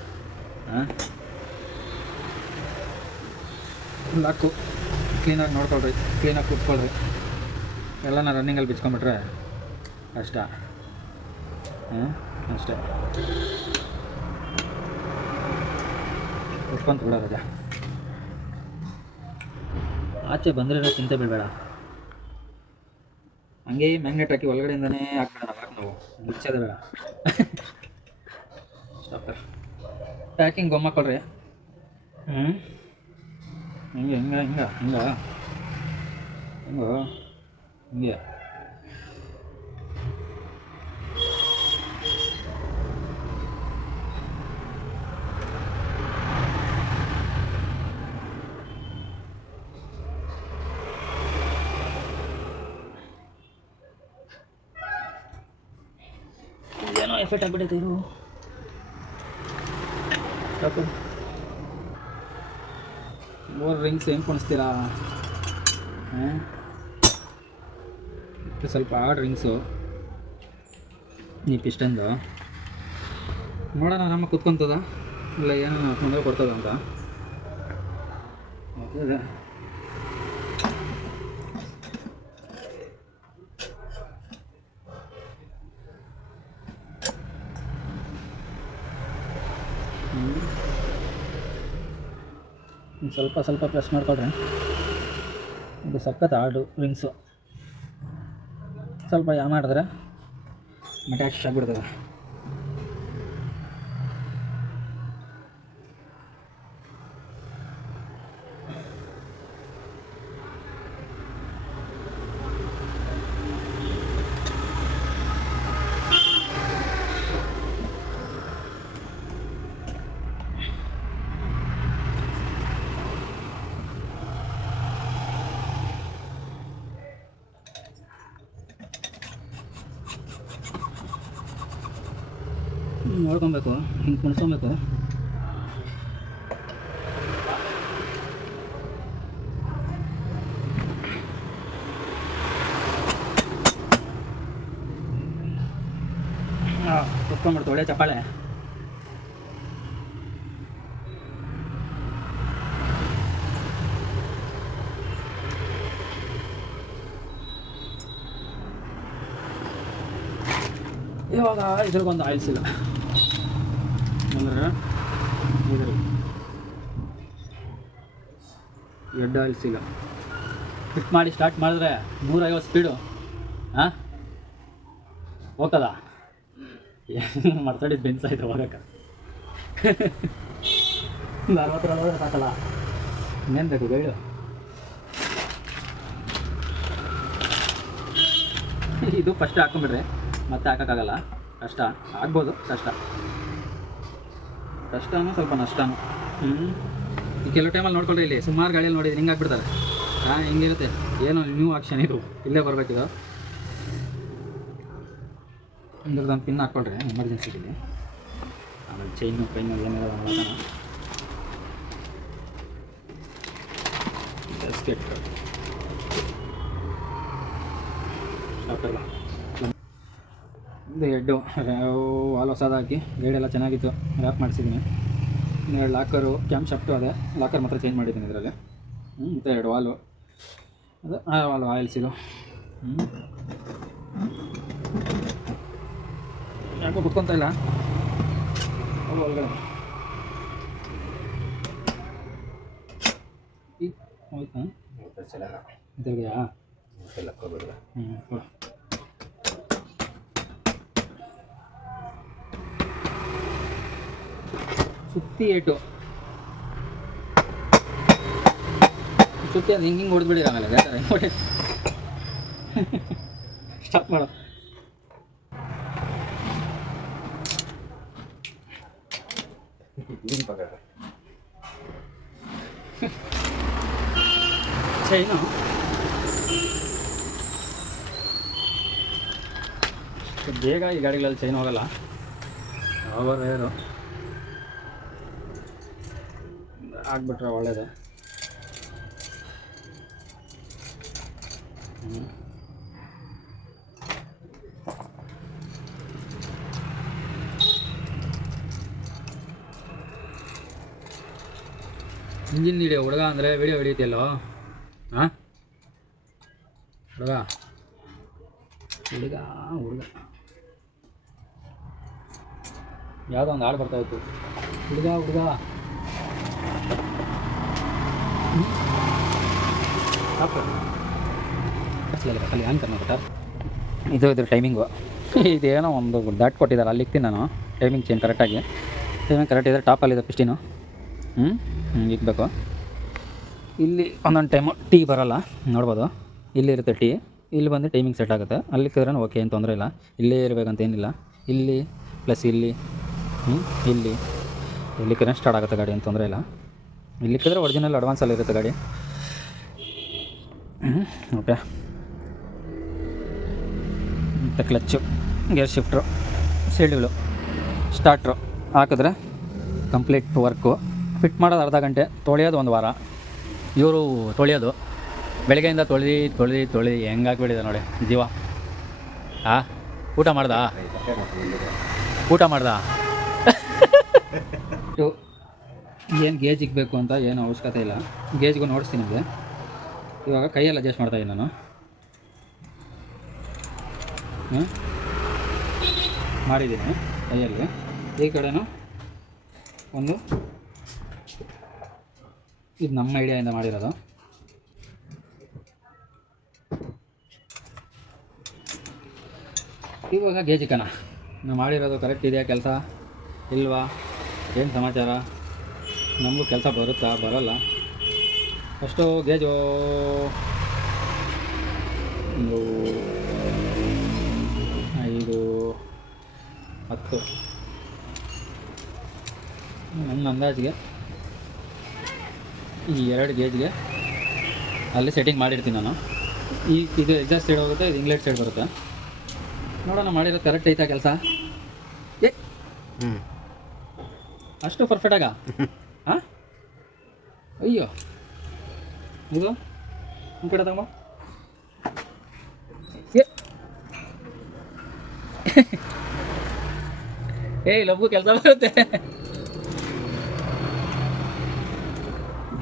ಫುಲ್ ಹಾಕು, ಕ್ಲೀನಾಗಿ ನೋಡ್ಕೊಳ್ರಿ, ಕ್ಲೀನಾಗಿ ಕೂತ್ಕೊಳ್ರಿ. ಎಲ್ಲನ ರನ್ನಿಂಗಲ್ಲಿ ಬಿಚ್ಕೊಂಡ್ಬಿಟ್ರೆ ಕಷ್ಟ. ಅಷ್ಟೇ, ಕುತ್ಕೊಂತ ಬಿಡೋ ರಜಾ. ಆಚೆ ಬಂದರೆ ಚಿಂತೆ ಬೀಳಬೇಡ, ಹಂಗೆ ಮ್ಯಾಗ್ನೆಟ್ ಹಾಕಿ ಒಳಗಡೆಯಿಂದನೇ ಹಾಕ್ಬಿಡೋಣ ನಾವು, ಮುಚ್ಚೋದು ಬೇಡ. ಪ್ಯಾಕಿಂಗ್ ಗೊಮ್ಮಾಕೊಳ್ರಿ. ಹಿಂಗೆ ಹಿಂಗೆ ಹಿಂಗೆ ಹಿಂಗೆ ಹಿಂಗೋ ಹಿಂಗೆ. ಏನೋ ಎಫೆಕ್ಟ್ ಆಗಿಬಿಟ್ಟೈತೆ ಇದು. ಸಾಕು. 3 ರಿಂಗ್ಸ್ ಹೆಂಗೆ ಕೊಣಿಸ್ತೀರಾ? ಸ್ವಲ್ಪ ಹಾರ್ಡ್ ರಿಂಗ್ಸು ಈ ಪಿಸ್ಟನ್ದು. ನೋಡೋಣ ನಮ್ಮ ಕುತ್ಕೊತದ ಇಲ್ಲ ಏನೋ ತೊಂದರೆ ಕೊಡ್ತದ ಅಂತ. ಅದೇ ಸ್ವಲ್ಪ ಸ್ವಲ್ಪ ಪ್ರೆಸ್ ಮಾಡ್ಕೊಳ್ರಿ. ಇದು ಸಖತ್ ಹಾರ್ಡು ರಿಂಗ್ಸು, ಸ್ವಲ್ಪ ಯಾ ಮಾಡಿದ್ರೆ ಅಟ್ಯಾಚ್ ಆಗಿಬಿಡ್ತದೆ. ನೋಡ್ಕೊಬೇಕು, ಹಿಂಗೆ ಕುಣಿಸ್ಕೊಬೇಕು. ಕುತ್ಕೊಂಡ್ಬಿಡ್ತು ಒಳ್ಳೆ ಚಪ್ಪಾಳೆ. ಇವಾಗ ಇದ್ರಿಗೊಂದು ಆಯಿಲ್ಸ್ ಇಲ್ಲ ಅಂದ್ರೆ ಇದ್ರ ಎಡ್ ಆಯಿಲ್ಸ್ ಇಲ್ಲ. ಫಿಟ್ ಮಾಡಿ ಸ್ಟಾರ್ಟ್ ಮಾಡಿದ್ರೆ 150 ಸ್ಪೀಡು ಹೋಗ್ತದ. ಮರ್ಸಡಿಸ್ ಬೆನ್ಸ್ ಆಯ್ತು ಹೋಗಕ್ಕೆ. 60 ಹೋದ್ರೆ ಸಾಕಲ್ಲ, ಇನ್ನೇನು ಬೇಕು ಗೈಡು. ಇದು ಫಸ್ಟ್ ಹಾಕೊಂಡ್ಬಿಡ್ರಿ, ಮತ್ತೆ ಹಾಕೋಕ್ಕಾಗಲ್ಲ. ಕಷ್ಟ ಆಗ್ಬೋದು, ಕಷ್ಟನೂ ಸ್ವಲ್ಪ ನಷ್ಟನೂ. ಈ ಕೆಲವು ಟೈಮಲ್ಲಿ ನೋಡ್ಕೊಳ್ರಿ, ಇಲ್ಲಿ ಸುಮಾರು ಗಾಡಿಯಲ್ಲಿ ನೋಡಿದ್ರೆ ಹಿಂಗೆ ಹಾಕ್ಬಿಡ್ತಾರೆ. ಹಿಂಗಿರುತ್ತೆ, ಏನೋ ನ್ಯೂ ಆಕ್ಷನ್ ಇದು, ಇಲ್ಲೇ ಬರಬೇಕಿದು. ಇದ್ರದ್ದೊಂದು ಪಿನ್ ಹಾಕ್ಕೊಳ್ರಿ ಎಮರ್ಜೆನ್ಸಿಗೆ. ಆಮೇಲೆ ಚೈನು ಪೈನು ಏನಿದೆ ನೋಡೋಣ. ಬ್ಯಾಸ್ಕೆಟ್ ಹಾಕಲ್ಲ. ಇದು ಹೆಡ್ಡು ವಾಲ್ ಹೊಸದು ಹಾಕಿ ಗೈಡೆಲ್ಲ ಚೆನ್ನಾಗಿತ್ತು, ರ್ಯಾಪ್ ಮಾಡಿಸಿದ್ದೀನಿ. ಇನ್ನೆರಡು ಲಾಕರು ಕ್ಯಾಮ್ ಶಾಫ್ಟು ಅದೇ ಲಾಕರ್ ಮಾತ್ರ ಚೇಂಜ್ ಮಾಡಿದ್ದೀನಿ ಇದರಲ್ಲಿ. ಮತ್ತು 2 ವಾಲು ಅದು ವಾಲು ಆಯಿಲ್ ಸೀಲು. ಯಾಕೋ ಕುತ್ಕೊತ ಇಲ್ಲ ಅವು ಒಳಗಡೆ ಈಗ ಹೋಯ್ತಾ ಇದ್ರಿಗೆಯಾ ಸುತ್ತಿ ಏಟು ಸುತ್ತಿ ಅದು ಹಿಂಗೆ ಹೊಡೆದ್ಬಿಡಿ ಆಮೇಲೆ ಬೇಕಾರೆ ನೋಡಿ ಸ್ಟಾಪ್ ಮಾಡೋ. ಚೈನು ಬೇಗ ಈ ಗಾಡಿಗಳಲ್ಲಿ ಚೈನ್ ಹೋಗಲ್ಲ, ಯಾವಾಗ ರೇರು ಆಗ್ಬಿಟ್ರೆ ಒಳ್ಳೇದು. ಇಂಜಿನ್ ಹಿಡಿಯೋ ಹುಡುಗ ಅಂದರೆ ವಿಡಿಯೋ ಹಿಡಿಯುತ್ತಿಲ್ಲೋ? ಹಾಂ ಹುಡುಗ ಹುಡುಗ ಹುಡುಗ ಯಾವುದೋ ಒಂದು ಹಾಡು ಬರ್ತಾಯಿತ್ತು, ಹುಡುಗ ಹುಡುಗ ಅಲ್ಲಿ ಆನ್ ಕರ್ನಾಟಕ. ಇದು ಇದ್ರ ಟೈಮಿಂಗು ಇದೇನೋ ಒಂದು ದಾಟ್ ಕೊಟ್ಟಿದ್ದಾರೆ, ಅಲ್ಲಿ ಇಕ್ತೀನಿ ನಾನು ಟೈಮಿಂಗ್ ಚೇಂಜ್ ಕರೆಕ್ಟಾಗಿ. ಟೈಮಿಂಗ್ ಕರೆಕ್ಟ್ ಇದ್ದರೆ ಟಾಪಲ್ಲಿದೆ ಪಿಸ್ಟಿನು. ಇಕ್ಬೇಕು. ಇಲ್ಲಿ ಒಂದೊಂದು ಟೈಮು ಟೀ ಬರೋಲ್ಲ ನೋಡ್ಬೋದು, ಇಲ್ಲಿರುತ್ತೆ ಟೀ, ಇಲ್ಲಿ ಬಂದು ಟೈಮಿಂಗ್ ಸೆಟ್ ಆಗುತ್ತೆ. ಅಲ್ಲಿ ಇಕ್ಕಿದ್ರೆ ಓಕೆ, ಏನು ತೊಂದರೆ ಇಲ್ಲ. ಇಲ್ಲೇ ಇರಬೇಕಂತ ಏನಿಲ್ಲ, ಇಲ್ಲಿ ಪ್ಲಸ್ ಇಲ್ಲಿ ಇಲ್ಲಿಕ್ಕೇ ಸ್ಟಾರ್ಟ್ ಆಗುತ್ತೆ ಗಾಡಿ, ಏನು ತೊಂದರೆ ಇಲ್ಲ. ಇಲ್ಲಿಕ್ಕಿದ್ರೆ ಒರಿಜಿನಲ್ ಅಡ್ವಾನ್ಸಲ್ಲಿ ಇರುತ್ತೆ ಗಾಡಿ. ಓಕೆ. ಮತ್ತು ಕ್ಲಚ್ಚು, ಗೇರ್ ಶಿಫ್ಟ್ರು, ಸೀಲ್ಡ್ಗಳು, ಸ್ಟಾರ್ಟ್ರು ಹಾಕಿದ್ರೆ ಕಂಪ್ಲೀಟ್ ವರ್ಕು. ಫಿಟ್ ಮಾಡೋದು ಅರ್ಧ ಗಂಟೆ, ತೊಳೆಯೋದು 1 ವಾರ. ಇವರು ತೊಳೆಯೋದು ಬೆಳಗ್ಗೆಯಿಂದ ತೊಳೆದು ಹೆಂಗೆ ಹಾಕ್ಬಿಟ್ಟಿದೆ ನೋಡಿ ಜೀವ. ಊಟ ಮಾಡ್ದಾ ಏನು ಗೇಜ್ ಇಕ್ಬೇಕು ಅಂತ ಏನು ಅವಶ್ಯಕತೆ ಇಲ್ಲ, ಗೇಜ್ಗೂ ನೋಡಿಸ್ತೀನಿ ನಿಮಗೆ. ಇವಾಗ ಕೈಯಲ್ಲಿ ಅಡ್ಜಸ್ಟ್ ಮಾಡ್ತಾಯಿದ್ದೀನಿ ನಾನು. ಮಾಡಿದ್ದೀನಿ ಕೈಯಲ್ಲಿ. ಈ ಕಡೆನೂ ಒಂದು, ಇದು ನಮ್ಮ ಐಡಿಯಾಯಿಂದ ಮಾಡಿರೋದು. ಇವಾಗ ಗೇಜ್ ಇಕ್ಕಣ, ನಾವು ಮಾಡಿರೋದು ಕರೆಕ್ಟ್ ಇದೆಯಾ, ಕೆಲಸ ಇಲ್ವಾ, ಏನು ಸಮಾಚಾರ, ನಮಗೂ ಕೆಲಸ ಬರುತ್ತಾ ಬರೋಲ್ಲ. ಫಸ್ಟು ಗೇಜು ಒಂದು 5, 10 ನನ್ನ ಅಂದಾಜಿಗೆ ಈ 2 ಗೇಜ್ಗೆ ಅಲ್ಲಿ ಸೆಟ್ಟಿಂಗ್ ಮಾಡಿರ್ತೀನಿ ನಾನು. ಇದು ಎಕ್ಸಾಸ್ಟ್ ಸೈಡ್ ಹೋಗುತ್ತೆ, ಇದು ಇಂಗ್ಲೆಟ್ ಸೈಡ್ ಬರುತ್ತೆ. ನೋಡೋಣ ಮಾಡಿರೋದು ಕರೆಕ್ಟ್ ಐತಾ ಕೆಲಸ. ಅಷ್ಟು ಪರ್ಫೆಕ್ಟಾಗ ಹಾಂ. ಅಯ್ಯೋ ಇದು ಈ ಕಡೆ ತಗೋ. ಲಘು ಕೆಲಸ ಬರುತ್ತೆ.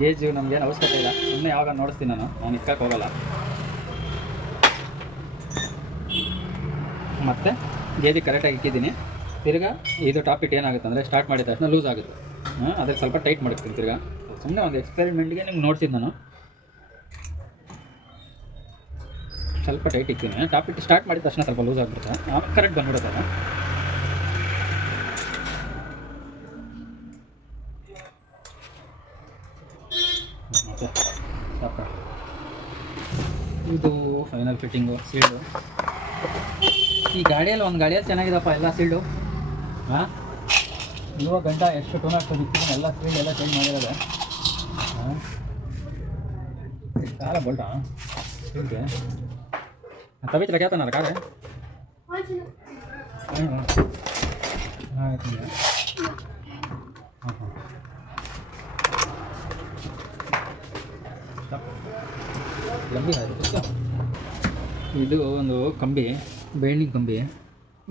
ಗೇಜು ನಮಗೇನು ಅವಶ್ಯಕತೆ ಇಲ್ಲ, ಸುಮ್ಮನೆ ಯಾವಾಗ ನೋಡಿಸ್ತೀನಿ ನಾನು ಇಕ್ಕಕ್ಕೆ ಹೋಗಲ್ಲ. ಮತ್ತು ಗೇಜಿಗೆ ಕರೆಕ್ಟಾಗಿ ಇಕ್ಕಿದ್ದೀನಿ. ತಿರ್ಗಾ ಇದು ಟಾಪಿಕ್ ಏನಾಗುತ್ತೆ ಅಂದರೆ ಸ್ಟಾರ್ಟ್ ಮಾಡಿದ ತಕ್ಷಣ ಲೂಸ್ ಆಗುತ್ತೆ. ಅದಕ್ಕೆ ಸ್ವಲ್ಪ ಟೈಟ್ ಮಾಡಿರ್ತೀನಿ ತಿರ್ಗಾ. ಸುಮ್ಮನೆ ಒಂದು ಎಕ್ಸ್ಪೆರಿಮೆಂಟ್ಗೆ ನಿಮ್ಗೆ ನೋಡ್ತಿದ್ದು ನಾನು. ಸ್ವಲ್ಪ ಟೈಟ್ ಇಕ್ತೀನಿ, ಟಾಪಿಕ್ ಸ್ಟಾರ್ಟ್ ಮಾಡಿದ ತಕ್ಷಣ ಸ್ವಲ್ಪ ಲೂಸ್ ಆಗಿಬಿಡುತ್ತೆ, ಆಮೇಲೆ ಕರೆಕ್ಟ್ ಬಂದ್ಬಿಡುತ್ತೆ ಅದು. ಮತ್ತು ಇದು ಫೈನಲ್ ಫಿಟ್ಟಿಂಗು ಸೀಲ್ಡು. ಈ ಗಾಡಿಯಲ್ಲಿ ಒಂದು ಗಾಡಿಯಲ್ಲಿ ಚೆನ್ನಾಗಿದಪ್ಪ ಎಲ್ಲ ಸೀಲ್ಡು. ಹಾಂ ಇವಾಗ ಗಂಟ ಎಷ್ಟು ಟೂನ್ ಆಗ್ತದೆ ಎಲ್ಲ ಸೀಲ್ಡ್ ಎಲ್ಲ ಚೇಂಜ್ ಮಾಡಿರೋದೆ. ಹಾಂ ಕಾಲ ಬೋಲ್ಟಾ ಸೀಲ್ಗೆ ತವಿತ್ರ ಕೇಳ್ತಾನಲ್ಲ ಕಾರೆ. ಹಾಂ ಆಯ್ತು. ಹಾಂ ಹಾಂ ಲಂಬಿ ಆಯಿತು. ಇದು ಒಂದು ಕಂಬಿ, ಬೈಂಡಿಂಗ್ ಕಂಬಿ.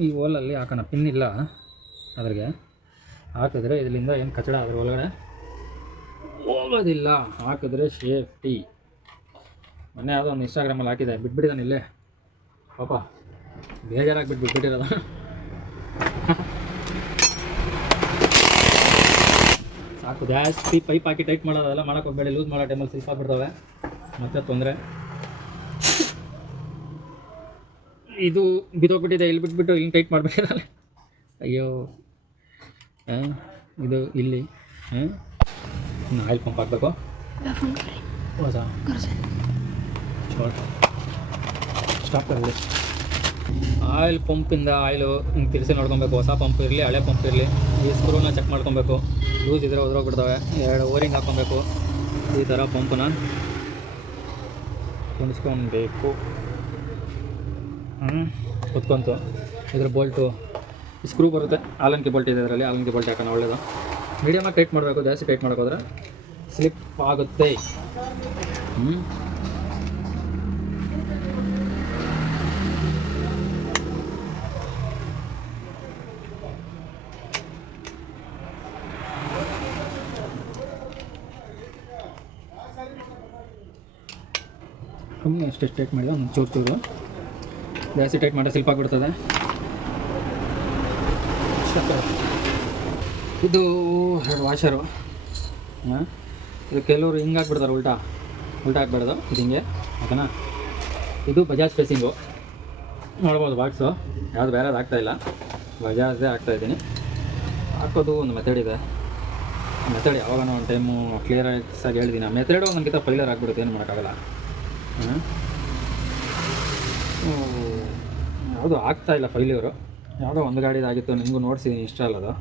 ಈ ಹೋಲಲ್ಲಿ ಹಾಕೋಣ, ಪಿನ್ ಇಲ್ಲ ಅದ್ರಿಗೆ. ಹಾಕಿದ್ರೆ ಇದರಿಂದ ಏನು ಕಚಡ ಅದ್ರ ಒಳಗಡೆ ಹೋಗೋದಿಲ್ಲ. ಹಾಕಿದ್ರೆ ಸೇಫ್ಟಿ. ಮೊನ್ನೆ ಯಾವುದೋ ಒಂದು ಇನ್ಸ್ಟಾಗ್ರಾಮಲ್ಲಿ ಹಾಕಿದೆ, ಬಿಟ್ಬಿಟ್ಟಿದ್ದಾನೆ ಇಲ್ಲೇ ಪಾಪ, ಬೇಜಾರಾಗಿ ಬಿಟ್ಬಿಟ್ಟಿರೋದು. ಸಾಕು, ಜಾಸ್ತಿ ಪೈಪ್ ಹಾಕಿ ಟೈಟ್ ಮಾಡೋದೆಲ್ಲ ಮಾಡೋಕೆ ಹೋಗಬೇಡಿ. ಲೂಸ್ ಮಾಡೋ ಟೈಮಲ್ಲಿ ಸ್ಲಿಪ್ ಆಗಿಬಿಡ್ತವೆ, ಮತ್ತೆ ತೊಂದರೆ. ಇದು ಬಿದ್ದೋಗ್ಬಿಟ್ಟಿದೆ, ಇಲ್ಲಿ ಬಿಟ್ಬಿಟ್ಟು ಇಲ್ಲಿ ಟೈಟ್ ಮಾಡಬೇಕಿರಲ್ಲ. ಅಯ್ಯೋ, ಇದು ಇಲ್ಲಿ ಆಯಿಲ್ ಪಂಪ್ ಹಾಕಬೇಕು ಹೊಸ. ಸ್ಟಾಪ್ ಕರಲಿ. ಆಯಿಲ್ ಪಂಪಿಂದ ಆಯಿಲು ತಿರ್ಸಿ ನೋಡ್ಕೊಬೇಕು. ಹೊಸ ಪಂಪ್ ಇರಲಿ ಹಳೆ ಪಂಪ್ ಇರಲಿ, ಈ ಸ್ಕ್ರೂನ ಚೆಕ್ ಮಾಡ್ಕೊಬೇಕು. ಲೂಸ್ ಇದ್ದರೆ ಉದ್ರೋಗ್ಬಿಡ್ತವೆ. 2 ಓರಿಂಗ್ ಹಾಕ್ಕೊಬೇಕು. ಈ ಥರ ಪಂಪನ್ನ ಕುಣಿಸ್ಕೊಬೇಕು. ಕುತ್ಕೊಂತು. ಇದ್ರ ಬೋಲ್ಟು ಸ್ಕ್ರೂ ಬರುತ್ತೆ, ಆಲಂಕಿ ಬೋಲ್ಟ್ ಇದೆ ಇದರಲ್ಲಿ. ಆಲಂಕಿ ಬೋಲ್ಟ್ ಹಾಕೋಣ ಒಳ್ಳೆಯದು. ಮೀಡಿಯಮಾಗಿ ಟೈಟ್ ಮಾಡಬೇಕು, ಜಾಸ್ತಿ ಟೈಟ್ ಮಾಡೋಕ್ಕೋದ್ರೆ ಸ್ಲಿಪ್ ಆಗುತ್ತೆ. ಸುಮ್ಮನೆ ಅಷ್ಟೇ ಟೈಟ್ ಮಾಡಿದ, ಒಂದು ಚೂರು ಜಾಸ್ತಿ ಟೈಟ್ ಮಾಡಿದ್ರೆ ಸ್ಲಿಪ್ ಆಗಿಬಿಡ್ತದೆ. ಇದು 2 ವಾಷರು. ಇದು ಕೆಲವರು ಹಿಂಗೆ ಹಾಕ್ಬಿಡ್ತಾರೆ, ಉಲ್ಟಾ ಹಾಕ್ಬಿಡೋದು. ಇದು ಹಿಂಗೆ ಓಕೆನಾ. ಇದು ಬಜಾಜ್ ಫೇಸಿಂಗು ನೋಡ್ಬೋದು. ಬಾಕ್ಸು ಯಾವುದು ಬೇರೆದು ಆಗ್ತಾಯಿಲ್ಲ, ಬಜಾಜೇ ಹಾಕ್ತಾಯಿದ್ದೀನಿ. ಹಾಕೋದು ಒಂದು ಮೆಥಡ್ ಇದೆ. ಮೆಥಡ್ ಯಾವಾಗ ಒಂದು ಟೈಮು ಕ್ಲಿಯರಾಗಿ ಹೇಳಿದ್ದೀನಿ. ಆ ಮೆಥಡು ನನಗಿಂತ ಫೈಲರ್ ಆಗಿಬಿಡುತ್ತೆ, ಏನು ಮಾಡೋಕ್ಕಾಗಲ್ಲ. ಯಾವುದು ಆಗ್ತಾಯಿಲ್ಲ ಫೈಲ್ಯೂರು. ಯಾವುದೋ ಒಂದು ಗಾಡಿದಾಗಿತ್ತು, ನಿಮಗೂ ನೋಡ್ಸಿದ್ದೀನಿ ಇನ್ಸ್ಟಾಲ್. ಅದು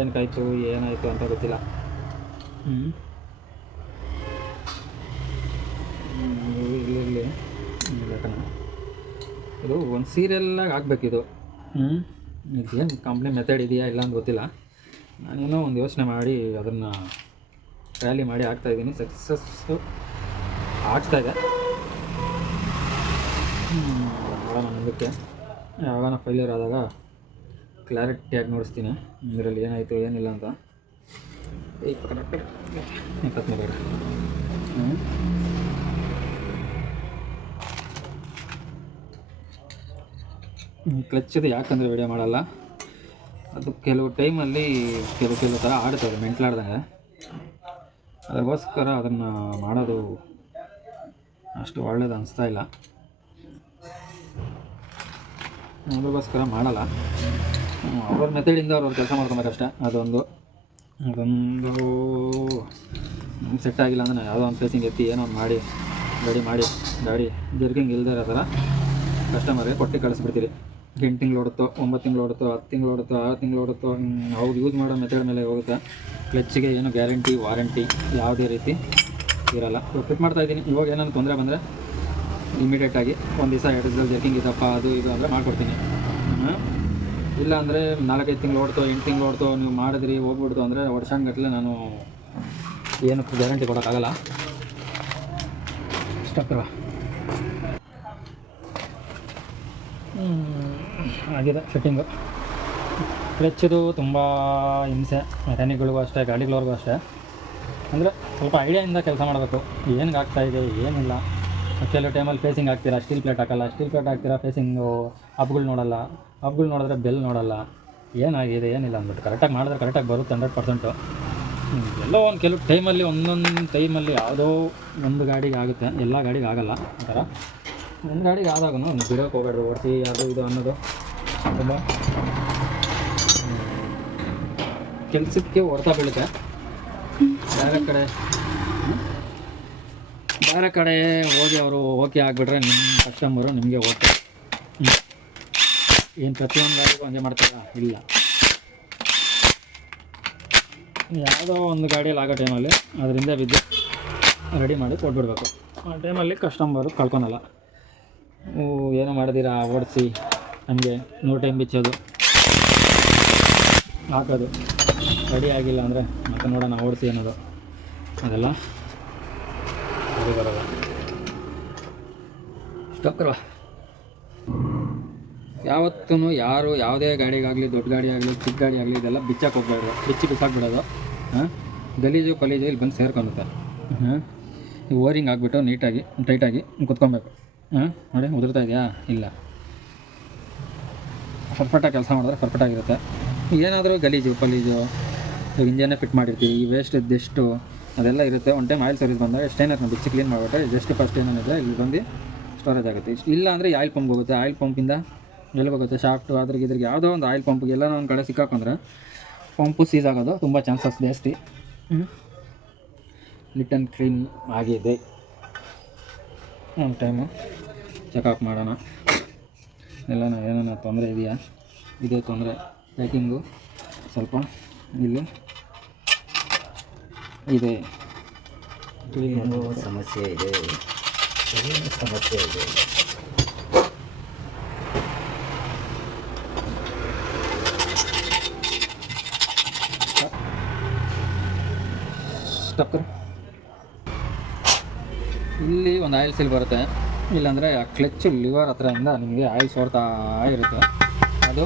ಏನಕ್ಕಾಯ್ತು ಏನಾಯಿತು ಅಂತ ಗೊತ್ತಿಲ್ಲ. ಇಲ್ಲಿ ಯಾಕಂದ್ರೆ ಇದು ಒಂದು ಸೀರಿಯಲ್ಲಾಗಿ ಆಗಬೇಕಿದು. ಇದೇನು ಕಂಪ್ನಿ ಮೆಥಡ್ ಇದೆಯಾ ಇಲ್ಲ ಅಂತ ಗೊತ್ತಿಲ್ಲ. ನಾನೇನೋ ಒಂದು ಯೋಚನೆ ಮಾಡಿ ಅದನ್ನು ಟ್ರ್ಯಾಲಿ ಮಾಡಿ ಆಗ್ತಾಯಿದ್ದೀನಿ. ಸಕ್ಸಸ್ಸು ಆಗ್ತಾಯಿದೆ. ನೋಡೋಣ ಮುಂದಕ್ಕೆ. ಯಾವಾಗ ಫೈಲಿಯರ್ ಆದಾಗ ಕ್ಲಾರಿಟಿಯಾಗಿ ನೋಡಿಸ್ತೀನಿ ಇದರಲ್ಲಿ ಏನಾಯಿತು ಏನಿಲ್ಲ ಅಂತ. ಬೇಡ. ಕ್ಲಚ್ದು ಯಾಕಂದರೆ ವಿಡಿಯೋ ಮಾಡಲ್ಲ, ಅದು ಕೆಲವು ಟೈಮಲ್ಲಿ ಕೆಲವು ಥರ ಆಡ್ತದೆ ಮೆಂಟ್ಲಾಡ್ದಂಗೆ. ಅದಕ್ಕೋಸ್ಕರ ಅದನ್ನು ಮಾಡೋದು ಅಷ್ಟು ಒಳ್ಳೇದು ಅನಿಸ್ತಾ ಇಲ್ಲ, ಅದಕ್ಕೋಸ್ಕರ ಮಾಡಲ್ಲ. ಅವ್ರ ಮೆಥಡಿಂದ ಅವ್ರ ಕೆಲಸ ಮಾಡ್ಕೊಬೇಕಷ್ಟೆ. ಅದೊಂದು ಸೆಟ್ ಆಗಿಲ್ಲ ಅಂದರೆ ಯಾವುದೋ ಒಂದು ಫೇಸಿಂಗ್ ಎತ್ತಿ ಏನೋ ಒಂದು ಮಾಡಿ ರೆಡಿ ಮಾಡಿ ಗಾಡಿ ಜರ್ಕಿಂಗ್ ಇಲ್ಲದೇ ಇರೋ ಥರ ಕಸ್ಟಮರ್ಗೆ ಕೊಟ್ಟು ಕಳಿಸ್ಬಿಡ್ತೀರಿ. 8 ತಿಂಗಳು ಓಡುತ್ತೋ, 9 ತಿಂಗಳು ಓಡುತ್ತೋ, 10 ತಿಂಗಳು ಓಡುತ್ತೋ, 6 ತಿಂಗಳು ಓಡುತ್ತೋ, ಅವ್ರು ಯೂಸ್ ಮಾಡೋ ಮೆಥಡ್ ಮೇಲೆ ಹೋಗುತ್ತೆ. ಕ್ಲಚ್ಗೆ ಏನು ಗ್ಯಾರಂಟಿ ವಾರಂಟಿ ಯಾವುದೇ ರೀತಿ ಇರೋಲ್ಲ. ಫಿಟ್ ಮಾಡ್ತಾಯಿದ್ದೀನಿ. ಇವಾಗ ಏನಾದ್ರು ತೊಂದರೆ ಬಂದರೆ ಇಮಿಡಿಯೇಟಾಗಿ ಒಂದು ದಿವಸ 2 ದಿವಸ ಜರ್ಕಿಂಗ್ ಇದಪ್ಪ ಅದು ಇದು ಅಂದರೆ ಮಾಡಿಕೊಡ್ತೀನಿ. ಇಲ್ಲ ಅಂದರೆ 4-5 ತಿಂಗಳು ಓಡ್ತೋ, 8 ತಿಂಗಳು ಓಡ್ತೋ, ನೀವು ಮಾಡಿದ್ರಿ ಹೋಗ್ಬಿಡ್ತು ಅಂದರೆ ವರ್ಷಾನುಗಟ್ಟಲೆ ನಾನು ಏನು ಗ್ಯಾರಂಟಿ ಕೊಡೋಕ್ಕಾಗಲ್ಲ. ಸ್ಟಕ್ಕರ ಆಗಿದೆ ಫಿಟ್ಟಿಂಗು. ಕ್ಲಚ್ದು ತುಂಬ ಹಿಂಸೆ, ಮೆಕ್ಯಾನಿಕ್ಗಳಿಗೂ ಅಷ್ಟೇ, ಗಾಡಿಗಳವ್ರಿಗೂ ಅಷ್ಟೇ. ಅಂದರೆ ಸ್ವಲ್ಪ ಐಡಿಯಾಯಿಂದ ಕೆಲಸ ಮಾಡಬೇಕು. ಏನಿಗೆ ಆಗ್ತಾಯಿದೆ ಏನಿಲ್ಲ. ಕೆಲವು ಟೈಮಲ್ಲಿ ಫೇಸಿಂಗ್ ಹಾಕ್ತೀರಾ, ಸ್ಟೀಲ್ ಪ್ಲೇಟ್ ಹಾಕಲ್ಲ. ಸ್ಟೀಲ್ ಪ್ಲೇಟ್ ಹಾಕ್ತೀರಾ, ಫೇಸಿಂಗು ಅಪ್ಗಳು ನೋಡಲ್ಲ. ಅಪ್ಗಳು ನೋಡಿದ್ರೆ ಬೆಲ್ ನೋಡಲ್ಲ. ಏನಾಗಿದೆ ಏನಿಲ್ಲ ಅಂದ್ಬಿಟ್ಟು ಕರೆಕ್ಟಾಗಿ ಮಾಡಿದ್ರೆ ಕರೆಕ್ಟಾಗಿ ಬರುತ್ತೆ 100%. ಎಲ್ಲೋ ಒಂದು ಕೆಲವು ಟೈಮಲ್ಲಿ ಒಂದೊಂದು ಟೈಮಲ್ಲಿ ಯಾವುದೋ ಒಂದು ಗಾಡಿಗೆ ಆಗುತ್ತೆ, ಎಲ್ಲ ಗಾಡಿಗೆ ಆಗೋಲ್ಲ. ಆ ಥರ ಒಂದು ಗಾಡಿಗೆ ಆದಾಗೂ ಒಂದು ಬಿಡೋಕ್ಕೆ ಹೋಗ್ಬೇಡ್ದು, ಓಡಿಸಿ ಅದು ಇದು ಅನ್ನೋದು ತುಂಬ ಕೆಲಸಕ್ಕೆ ಹೊಡ್ತಾ ಬೀಳುತ್ತೆ. ಬೇರೆ ಕಡೆ ಹೋಗಿ ಅವರು ಓಕೆ ಆಗಿಬಿಟ್ರೆ ನಿಮ್ಮ ಕಸ್ಟಮರು ನಿಮಗೆ ಓಕೆ. ಏನು ಪ್ರತಿಯೊಂದು ಗಾಡಿಗೂ ಹಂಗೆ ಮಾಡ್ತಾರಾ? ಇಲ್ಲ. ಯಾವುದೋ ಒಂದು ಗಾಡಿಯಲ್ಲಿ ಆಗೋ ಟೈಮಲ್ಲಿ ಅದರಿಂದ ಬಿದ್ದು ರೆಡಿ ಮಾಡಿ ಕೊಟ್ಬಿಡ್ಬೇಕು. ಆ ಟೈಮಲ್ಲಿ ಕಸ್ಟಮರು ಕಳ್ಕೊಳಲ್ಲ. ಏನೋ ಮಾಡಿದ್ದೀರಾ ಓಡಿಸಿ ನಮಗೆ 100 ಟೈಮ್ ಬಿಚ್ಚೋದು ಹಾಕೋದು, ರೆಡಿ ಆಗಿಲ್ಲ ಅಂದರೆ ಮತ್ತೆ ನೋಡೋಣ ಓಡಿಸಿ ಅನ್ನೋದು, ಅದೆಲ್ಲ ಸರಿ ಬರೋಲ್ಲ. ಸ್ಟಾಪ್ ಕರೋ ಯಾವತ್ತೂ ಯಾರು ಯಾವುದೇ ಗಾಡಿಗಾಗಲಿ ದೊಡ್ಡ ಗಾಡಿ ಆಗಲಿ ಚಿಕ್ಕ ಗಾಡಿ ಆಗಲಿ ಇದೆಲ್ಲ ಬಿಚ್ಚಕ್ಕೆ ಹೋಗ್ಬೇಡ್ದು, ಬಿಚ್ಚಿ ಬಿಸಾಕ್ಬಿಡೋದು. ಗಲೀಜು ಪಲೀಜು ಇಲ್ಲಿ ಬಂದು ಸೇರ್ಕೊಳುತ್ತೆ. ಈ ಓರಿಂಗ್ ಆಗಿಬಿಟ್ಟು ನೀಟಾಗಿ ಟೈಟಾಗಿ ಕುತ್ಕೊಬೇಕು. ನೋಡಿ ಉದುರ್ತಾ ಇದೆಯಾ? ಇಲ್ಲ, ಪರ್ಫೆಕ್ಟಾಗಿ ಕೆಲಸ ಮಾಡಿದ್ರೆ ಪರ್ಫೆಕ್ಟಾಗಿರುತ್ತೆ. ಏನಾದರೂ ಗಲೀಜು ಪಲೀಜು ಇಂಜನ್ನೇ ಫಿಟ್ ಮಾಡಿರ್ತೀವಿ, ಈ ವೇಸ್ಟ್ ಇದ್ದೆಷ್ಟು ಅದೆಲ್ಲ ಇರುತ್ತೆ. ಒನ್ ಟೈಮ್ ಆಯಿಲ್ ಸರ್ವಿಸ್ ಬಂದಾಗ ಸ್ಟೈನರ್ನ ಬಿಚ್ಚಿ ಕ್ಲೀನ್ ಮಾಡಿಬಿಟ್ರೆ ಜಸ್ಟ್ ಫಸ್ಟ್ ಏನೇನಿದೆ ಇಲ್ಲಿ ಬಂದು ಸ್ಟೋರೇಜ್ ಆಗುತ್ತೆ. ಇಲ್ಲ ಅಂದರೆ ಆಯಿಲ್ ಪಂಪ್ ಹೋಗುತ್ತೆ, ಆಯಿಲ್ ಪಂಪಿಂದ ಎಲ್ಲಿಗೆ ಹೋಗುತ್ತೆ, ಶಾಫ್ಟು ಅದ್ರಿಗೆ ಇದ್ರಿಗೆ ಯಾವುದೋ ಒಂದು ಆಯಿಲ್ ಪಂಪ್ಗೆ ಎಲ್ಲ ಒಂದು ಕಡೆ ಸಿಕ್ಕಾಕೊಂಡ್ರೆ ಪಂಪು ಸೀಸ್ ಆಗೋದು ತುಂಬ ಚಾನ್ಸಸ್ ಜಾಸ್ತಿ. ಲಿಟ್ ಆ್ಯಂಡ್ ಕ್ಲೀನ್ ಆಗಿದೆ. ಒಂದು ಟೈಮು ಚೆಕಪ್ ಮಾಡೋಣ, ಎಲ್ಲ ಏನೇನೋ ತೊಂದರೆ ಇದೆಯಾ. ಇದೇ ತೊಂದರೆ, ಪ್ಯಾಕಿಂಗು ಸ್ವಲ್ಪ ಇಲ್ಲಿ ಇದೆ, ಏನೋ ಸಮಸ್ಯೆ ಇದೆ. ಸ್ಟಕ್ಕರ್ ಇಲ್ಲಿ ಒಂದು ಆಯಿಲ್ ಸೀಲ್ ಬರುತ್ತೆ, ಇಲ್ಲಾಂದರೆ ಆ ಕ್ಲಚ್ ಲಿವರ್ ಹತ್ರದಿಂದ ನಿಮಗೆ ಆಯಿಲ್ ಸೋರ್ತಾ ಇರುತ್ತೆ. ಅದು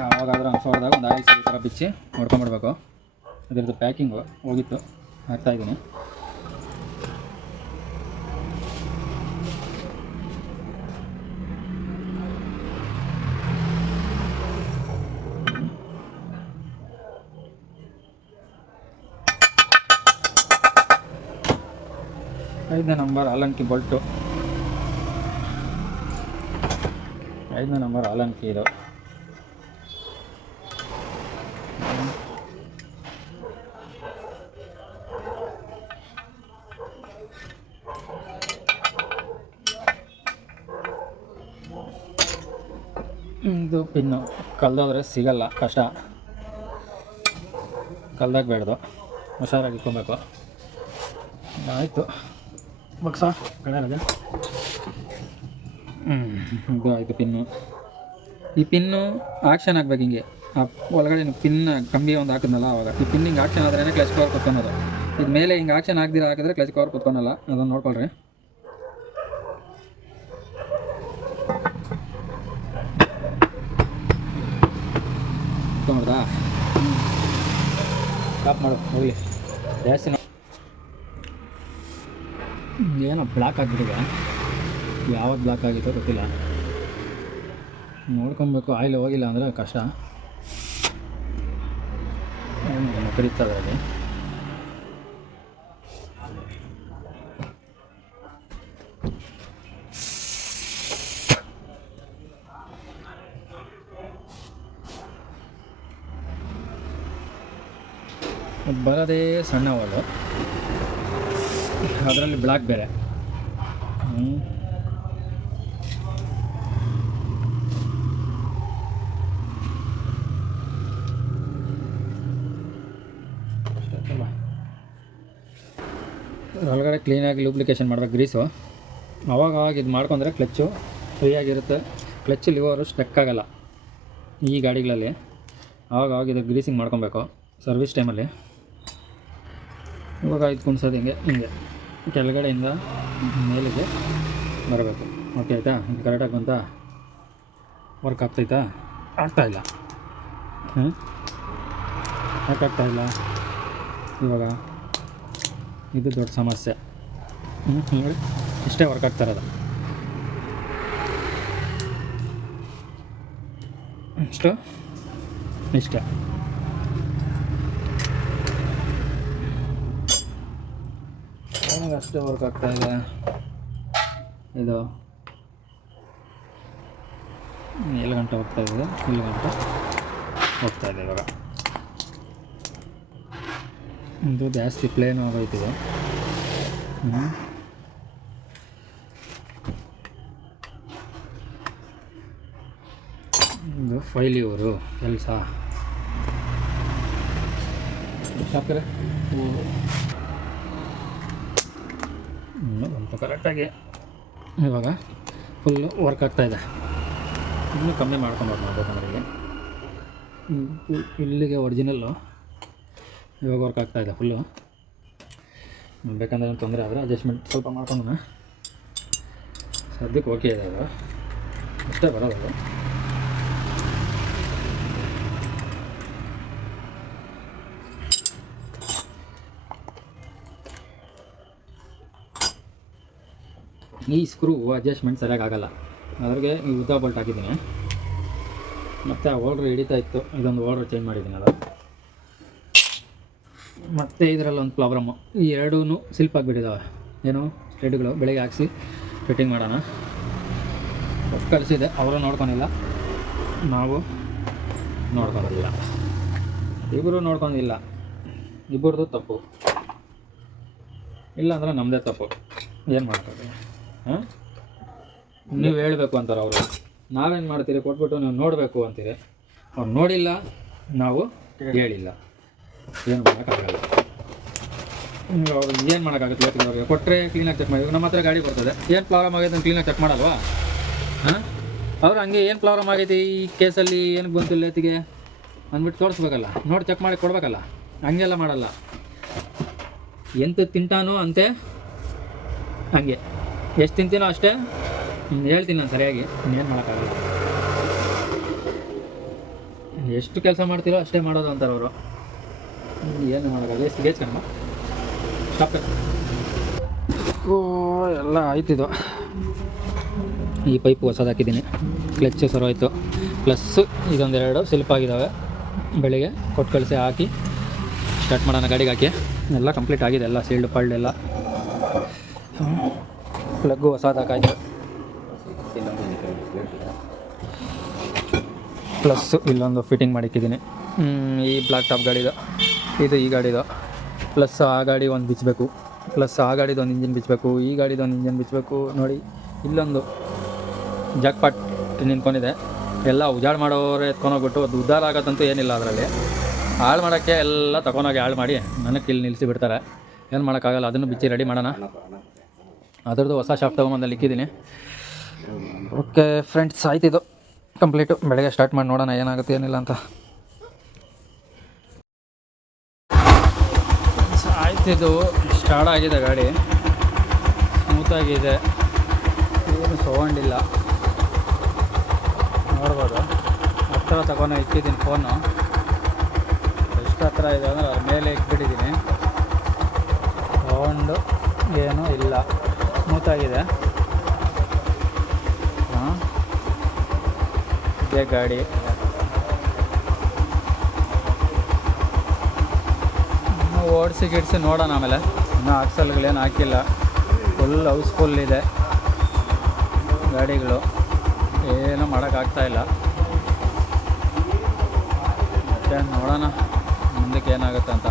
ಯಾವಾಗಾದ್ರೂ ಹಂಗೆ ಸೋರಿದಾಗ ಒಂದು ಆಯಿಲ್ ಸೀಲ್ ಥರ ಬಿಚ್ಚಿ ಹೊಡ್ಕೊಂಬಿಡ್ಬೇಕು. ಅದರದ್ದು ಪ್ಯಾಕಿಂಗು ಹೋಗಿತ್ತು, ಹಾಕ್ತಾಯಿದ್ದೀನಿ. ಐದನೇ ನಂಬರ್ ಆಲನ್ ಕೀ boltu, 5ನೇ ನಂಬರ್ ಆಲನ್ ಕೀ ಇದು. ಇದು ಪಿನ್ನು ಕಲ್ದೋದ್ರೆ ಸಿಗಲ್ಲ, ಕಷ್ಟ. ಕಲ್ದಾಗಬೇಡ್ದು, ಹುಷಾರಾಗಿ ಇಟ್ಕೊಬೇಕು. ಆಯಿತು ಬಕ್ಸ ಕಡೆ ರಜೆ. ಇದು ಆಯಿತು ಪಿನ್ನು. ಈ ಪಿನ್ನು ಆಕ್ಷನ್ ಆಗ್ಬೇಕು ಹಿಂಗೆ, ಆ ಒಳಗಡೆ ಪಿನ್ ಕಂಬಿ ಒಂದು ಹಾಕಿದ್ನಲ್ಲ ಆವಾಗ ಈ ಪಿನ್ ಹಿಂಗೆ ಆಕ್ಷನ್ ಆದ್ರೇ ಕ್ಲಚ್ ಕವರ್ ಕುತ್ಕೊಳೋದು. ಇದು ಮೇಲೆ ಹಿಂಗೆ ಆಕ್ಷನ್ ಆಗದಿರ ಹಾಕಿದ್ರೆ ಕ್ಲಚ್ ಕವರ್ ಕುತ್ಕೊಳಲ್ಲ, ಅದನ್ನು ನೋಡ್ಕೊಳ್ರಿ. ಕುತ್ಕೊಂಡ್ರಾ? ಸ್ಟಾಪ್ ಮಾಡು ಹೋಗಲಿ. ಜಾಸ್ತಿ ಏನೋ ಬ್ಲಾಕ್ ಆಗಿಬಿಟ್ಟಿದೆ, ಯಾವತ್ತು ಬ್ಲಾಕ್ ಆಗಿತ್ತೋ ಗೊತ್ತಿಲ್ಲ. ನೋಡ್ಕೊಬೇಕು, ಆಯಿಲ್ ಹೋಗಿಲ್ಲ ಅಂದರೆ ಕಷ್ಟ. ಕರೀತದೆ ಅಲ್ಲಿ. ಬರೋದೇ ಸಣ್ಣ ವಾಲು, ಅದರಲ್ಲಿ ಬ್ಲಾಕ್ ಬೇರೆ. ಒಳಗಡೆ ಕ್ಲೀನಾಗಿ ಲೂಬ್ಲಿಕೇಶನ್ ಮಾಡ್ಬೇಕು ಗ್ರೀಸು. ಅವಾಗ ಇದು ಮಾಡ್ಕೊಂಡ್ರೆ ಕ್ಲಚ್ಚು ಫ್ರೀಯಾಗಿರುತ್ತೆ, ಕ್ಲಚ್ ಲಿವರು ಸ್ಟಕ್ ಆಗೋಲ್ಲ ಈ ಗಾಡಿಗಳಲ್ಲಿ. ಆವಾಗ ಇದು ಗ್ರೀಸಿಂಗ್ ಮಾಡ್ಕೊಬೇಕು ಸರ್ವಿಸ್ ಟೈಮಲ್ಲಿ. ಇವಾಗ ಇದು ಕುಣ್ಸೋದು ಹಿಂಗೆ ಕೆಳಗಡೆಯಿಂದ ಮೇಲಿಗೆ ಬರಬೇಕು. ಓಕೆ ಆಯಿತಾ? ಇದು ಕರೆಕ್ಟಾಗಿ ಬಂತ ವರ್ಕ್ ಆಗ್ತಾಯಿತಾ? ಆಗ್ತಾಯಿಲ್ಲ. ಯಾಕಾಗ್ತಾಯಿಲ್ಲ ಇವಾಗ? ಇದು ದೊಡ್ಡ ಸಮಸ್ಯೆ. ನೋಡಿ ಇಷ್ಟೇ ವರ್ಕ್ ಆಗ್ತಾ ಇರೋದು, ಇಷ್ಟೇ. ಅಷ್ಟೇ ವರ್ಕ್ ಆಗ್ತಾಯಿದೆ. ಇದು 7 ಗಂಟೆ ಹೋಗ್ತಾಯಿದೆ, 7 ಗಂಟೆ ಹೋಗ್ತಾಯಿದೆ ಇವಾಗ. ಇದು ಜಾಸ್ತಿ ಪ್ಲೇನ್ ಆಗೋಯ್ತಿದೆ. ಇದು ಫೈಲಿವರು ಕೆಲಸ ಸಾಕ್ರೆ ಬಂತು ಕರೆಕ್ಟಾಗಿ. ಇವಾಗ ಫುಲ್ಲು ವರ್ಕ್ ಆಗ್ತಾಯಿದೆ. ಇನ್ನೂ ಕಮ್ಮಿ ಮಾಡ್ಕೊಬೋದು ಮಾಡ್ಬೇಕಂದ್ರೆ ಇಲ್ಲಿಗೆ ಒರಿಜಿನಲ್ಲು ಇವಾಗ ವರ್ಕ್ ಆಗ್ತಾಯಿದೆ ಫುಲ್ಲು. ಬೇಕಂದ್ರೆ ತೊಂದರೆ ಆದರೆ ಅಡ್ಜಸ್ಟ್ಮೆಂಟ್ ಸ್ವಲ್ಪ ಮಾಡ್ಕೊಂಡು ಸದ್ಯಕ್ಕೆ ಓಕೆ ಇದೆ ಅದು. ಅಷ್ಟೇ ಬರೋದು. ಈ ಸ್ಕ್ರೂ ಅಡ್ಜಸ್ಟ್ಮೆಂಟ್ ಸರಿಯಾಗಿ ಆಗಲ್ಲ, ಅದ್ರಿಗೆ ಈ ಉದ್ದ ಬೋಲ್ಟ್ ಹಾಕಿದ್ದೀನಿ. ಮತ್ತು ಆ ಓಲ್ಡ್ರ್ ಹಿಡಿತಾ ಇತ್ತು, ಇದೊಂದು ಓಲ್ಡ್ರ್ ಚೇಂಜ್ ಮಾಡಿದ್ದೀನಿ ಅದು. ಮತ್ತು ಇದರಲ್ಲೊಂದು ಪ್ರಾಬ್ಲಮ್ಮು, ಈ ಎರಡೂ ಸಿಲ್ಪ್ ಆಗಿಬಿಟ್ಟಿದ್ದಾವೆ. ಏನು ಸ್ಟ್ರೆಡ್ಗಳು ಬೆಳಗ್ಗೆ ಹಾಕಿಸಿ ಫಿಟ್ಟಿಂಗ್ ಮಾಡೋಣ ಕಳಿಸಿದೆ, ಅವರು ನೋಡ್ಕೊಂಡಿಲ್ಲ, ನಾವು ನೋಡ್ಕೊಂಡಿಲ್ಲ, ಇಬ್ಬರು ನೋಡ್ಕೊಂಡಿಲ್ಲ. ಇಬ್ಬರದು ತಪ್ಪು, ಇಲ್ಲಾಂದ್ರೆ ನಮ್ಮದೇ ತಪ್ಪು. ಏನು ಮಾಡ್ತಾರೆ? ಹಾಂ, ನೀವು ಹೇಳಬೇಕು ಅಂತಾರೆ ಅವರು. ನಾವೇನು ಮಾಡ್ತೀರಿ, ಕೊಟ್ಬಿಟ್ಟು ನೀವು ನೋಡಬೇಕು ಅಂತೀರಿ. ಅವ್ರು ನೋಡಿಲ್ಲ, ನಾವು ಹೇಳಿಲ್ಲ, ಏನು ಮಾಡೋಕ್ಕಾಗಲ್ಲ. ಅವ್ರು ಏನು ಮಾಡೋಕ್ಕಾಗುತ್ತೆ? ಇವತ್ತಿಗೆ ಅವ್ರಿಗೆ ಕೊಟ್ಟರೆ ಕ್ಲೀನಾಗಿ ಚೆಕ್ ಮಾಡಿ. ನಮ್ಮ ಹತ್ರ ಗಾಡಿ ಬರ್ತದೆ, ಏನು ಪ್ರಾಬ್ಲಮ್ ಆಗೈತೆ ಅಂತ ಕ್ಲೀನಾಗಿ ಚೆಕ್ ಮಾಡಲ್ವಾ? ಹಾಂ, ಅವ್ರು ಹಂಗೆ ಏನು ಪ್ರಾಬ್ಲಮ್ ಆಗೈತಿ ಈ ಕೇಸಲ್ಲಿ, ಏನಕ್ಕೆ ಬಂತು ಲೇತಿಗೆ ಅಂದ್ಬಿಟ್ಟು ತೋರಿಸ್ಬೇಕಲ್ಲ, ನೋಡಿ ಚೆಕ್ ಮಾಡಿ ಕೊಡಬೇಕಲ್ಲ. ಹಂಗೆಲ್ಲ ಮಾಡಲ್ಲ. ಎಂತ ತಿಂತಾನೋ ಅಂತೆ, ಹಂಗೆ ಎಷ್ಟು ತಿಂತೀನೋ ಅಷ್ಟೇ ಹೇಳ್ತೀನಿ ನಾನು ಸರಿಯಾಗಿ. ಇನ್ನೇನು ಮಾಡೋಕ್ಕಾಗಲ್ಲ. ಎಷ್ಟು ಕೆಲಸ ಮಾಡ್ತೀರೋ ಅಷ್ಟೇ ಮಾಡೋದು ಅಂತಾರೆ ಅವರು. ಏನು ಮಾಡೋಕ್ಕಾಗಲ್ಲ. ಎಷ್ಟು ಗೇಜ್ ಕಣಮ್ಮ, ಸ್ಟಾಪ್. ಓ, ಎಲ್ಲ ಆಯ್ತಿದು. ಈ ಪೈಪು ಹೊಸದು ಹಾಕಿದ್ದೀನಿ, ಕ್ಲಚ್ ಸರೋಯ್ತು, ಪ್ಲಸ್ಸು ಇದೊಂದೆರಡು ಸಿಲ್ಪ್ ಆಗಿದ್ದಾವೆ. ಬೆಳಿಗ್ಗೆ ಕೊಟ್ಟು ಕಳಿಸಿ ಹಾಕಿ ಸ್ಟಾರ್ಟ್ ಮಾಡೋಣ ಗಾಡಿಗೆ ಹಾಕಿ. ಎಲ್ಲ ಕಂಪ್ಲೀಟ್ ಆಗಿದೆ, ಎಲ್ಲ ಸೀಲ್ಡ್ ಪಲ್ಡ್ ಎಲ್ಲ. ಪ್ಲಗ್ಗು ಹೊಸದು ಹಾಕಾಯ್ತು, ಪ್ಲಸ್ಸು ಇಲ್ಲೊಂದು ಫಿಟ್ಟಿಂಗ್ ಮಾಡಿಕ್ಕಿದ್ದೀನಿ. ಈ ಬ್ಲಾಕ್ ಟಾಪ್ ಗಾಡಿದು, ಇದು ಈ ಗಾಡಿದು. ಪ್ಲಸ್ ಆ ಗಾಡಿ ಒಂದು ಬಿಚ್ಚಬೇಕು, ಪ್ಲಸ್ ಆ ಗಾಡಿದು ಒಂದು ಇಂಜಿನ್ ಬಿಚ್ಚಬೇಕು, ಈ ಗಾಡಿದು ಒಂದು ಇಂಜಿನ್ ಬಿಚ್ಚಬೇಕು. ನೋಡಿ, ಇಲ್ಲೊಂದು ಜಾಕ್ ಪಾಟ್ ನಿಂತ್ಕೊಂಡಿದೆ. ಎಲ್ಲ ಉಜಾಡ್ ಮಾಡೋರು ಎತ್ಕೊಂಡೋಗ್ಬಿಟ್ಟು ಅದು ಉದ್ಧಾರ ಆಗೋದಂತೂ ಏನಿಲ್ಲ ಅದರಲ್ಲಿ. ಹಾಳು ಮಾಡೋಕ್ಕೆ ಎಲ್ಲ ತಗೊಂಡೋಗಿ ಹಾಳು ಮಾಡಿ ನನಗೆ ಇಲ್ಲಿ ನಿಲ್ಲಿಸಿ ಬಿಡ್ತಾರೆ. ಏನು ಮಾಡೋಕ್ಕಾಗಲ್ಲ. ಅದನ್ನು ಬಿಚ್ಚಿ ರೆಡಿ ಮಾಡೋಣ. ಅದರದ್ದು ಹೊಸ ಶಾಫ್ಟ್ ತೊಗೊಂಬಂದಲ್ಲಿ ಇಕ್ಕಿದ್ದೀನಿ. ಓಕೆ ಫ್ರೆಂಡ್ಸ್, ಆಯ್ತಿದ್ದು ಕಂಪ್ಲೀಟು. ಬೆಳಗ್ಗೆ ಸ್ಟಾರ್ಟ್ ಮಾಡಿ ನೋಡೋಣ ಏನಾಗುತ್ತೆ ಏನಿಲ್ಲ ಅಂತ. ಆಯ್ತಿದ್ದು ಸ್ಟಾರ್ಟ್ ಆಗಿದೆ ಗಾಡಿ, ಸ್ಮೂತಾಗಿದೆ, ಏನು ಸೌಂಡಿಲ್ಲ. ನೋಡ್ಬೋದು, ಹತ್ತಿರ ತಗೊಂಡು ಇಕ್ಕಿದ್ದೀನಿ ಫೋನು. ಎಷ್ಟು ಹತ್ತಿರ ಇದೆ ಅಂದರೆ ಅದ್ರ ಮೇಲೆ ಇಕ್ಬಿಟ್ಟಿದ್ದೀನಿ. ಸೌಂಡು ಏನೂ ಇಲ್ಲ, ಸ್ಮೂತಾಗಿದೆ. ಹಾಂ, ಇದೇ ಗಾಡಿ. ಇನ್ನೂ ಓಡಿಸಿ ಗಿಡಿಸಿ ನೋಡೋಣ ಆಮೇಲೆ. ಇನ್ನೂ ಆಕ್ಸಲ್ಗಳೇನು ಹಾಕಿಲ್ಲ, ಫುಲ್ ಹೌಸ್ಫುಲ್ ಇದೆ ಗಾಡಿಗಳು. ಏನೂ ಮಾಡೋಕ್ಕಾಗ್ತಾಯಿಲ್ಲ. ಮತ್ತೆ ನೋಡೋಣ ಮುಂದಕ್ಕೆ ಏನಾಗುತ್ತೆ ಅಂತ.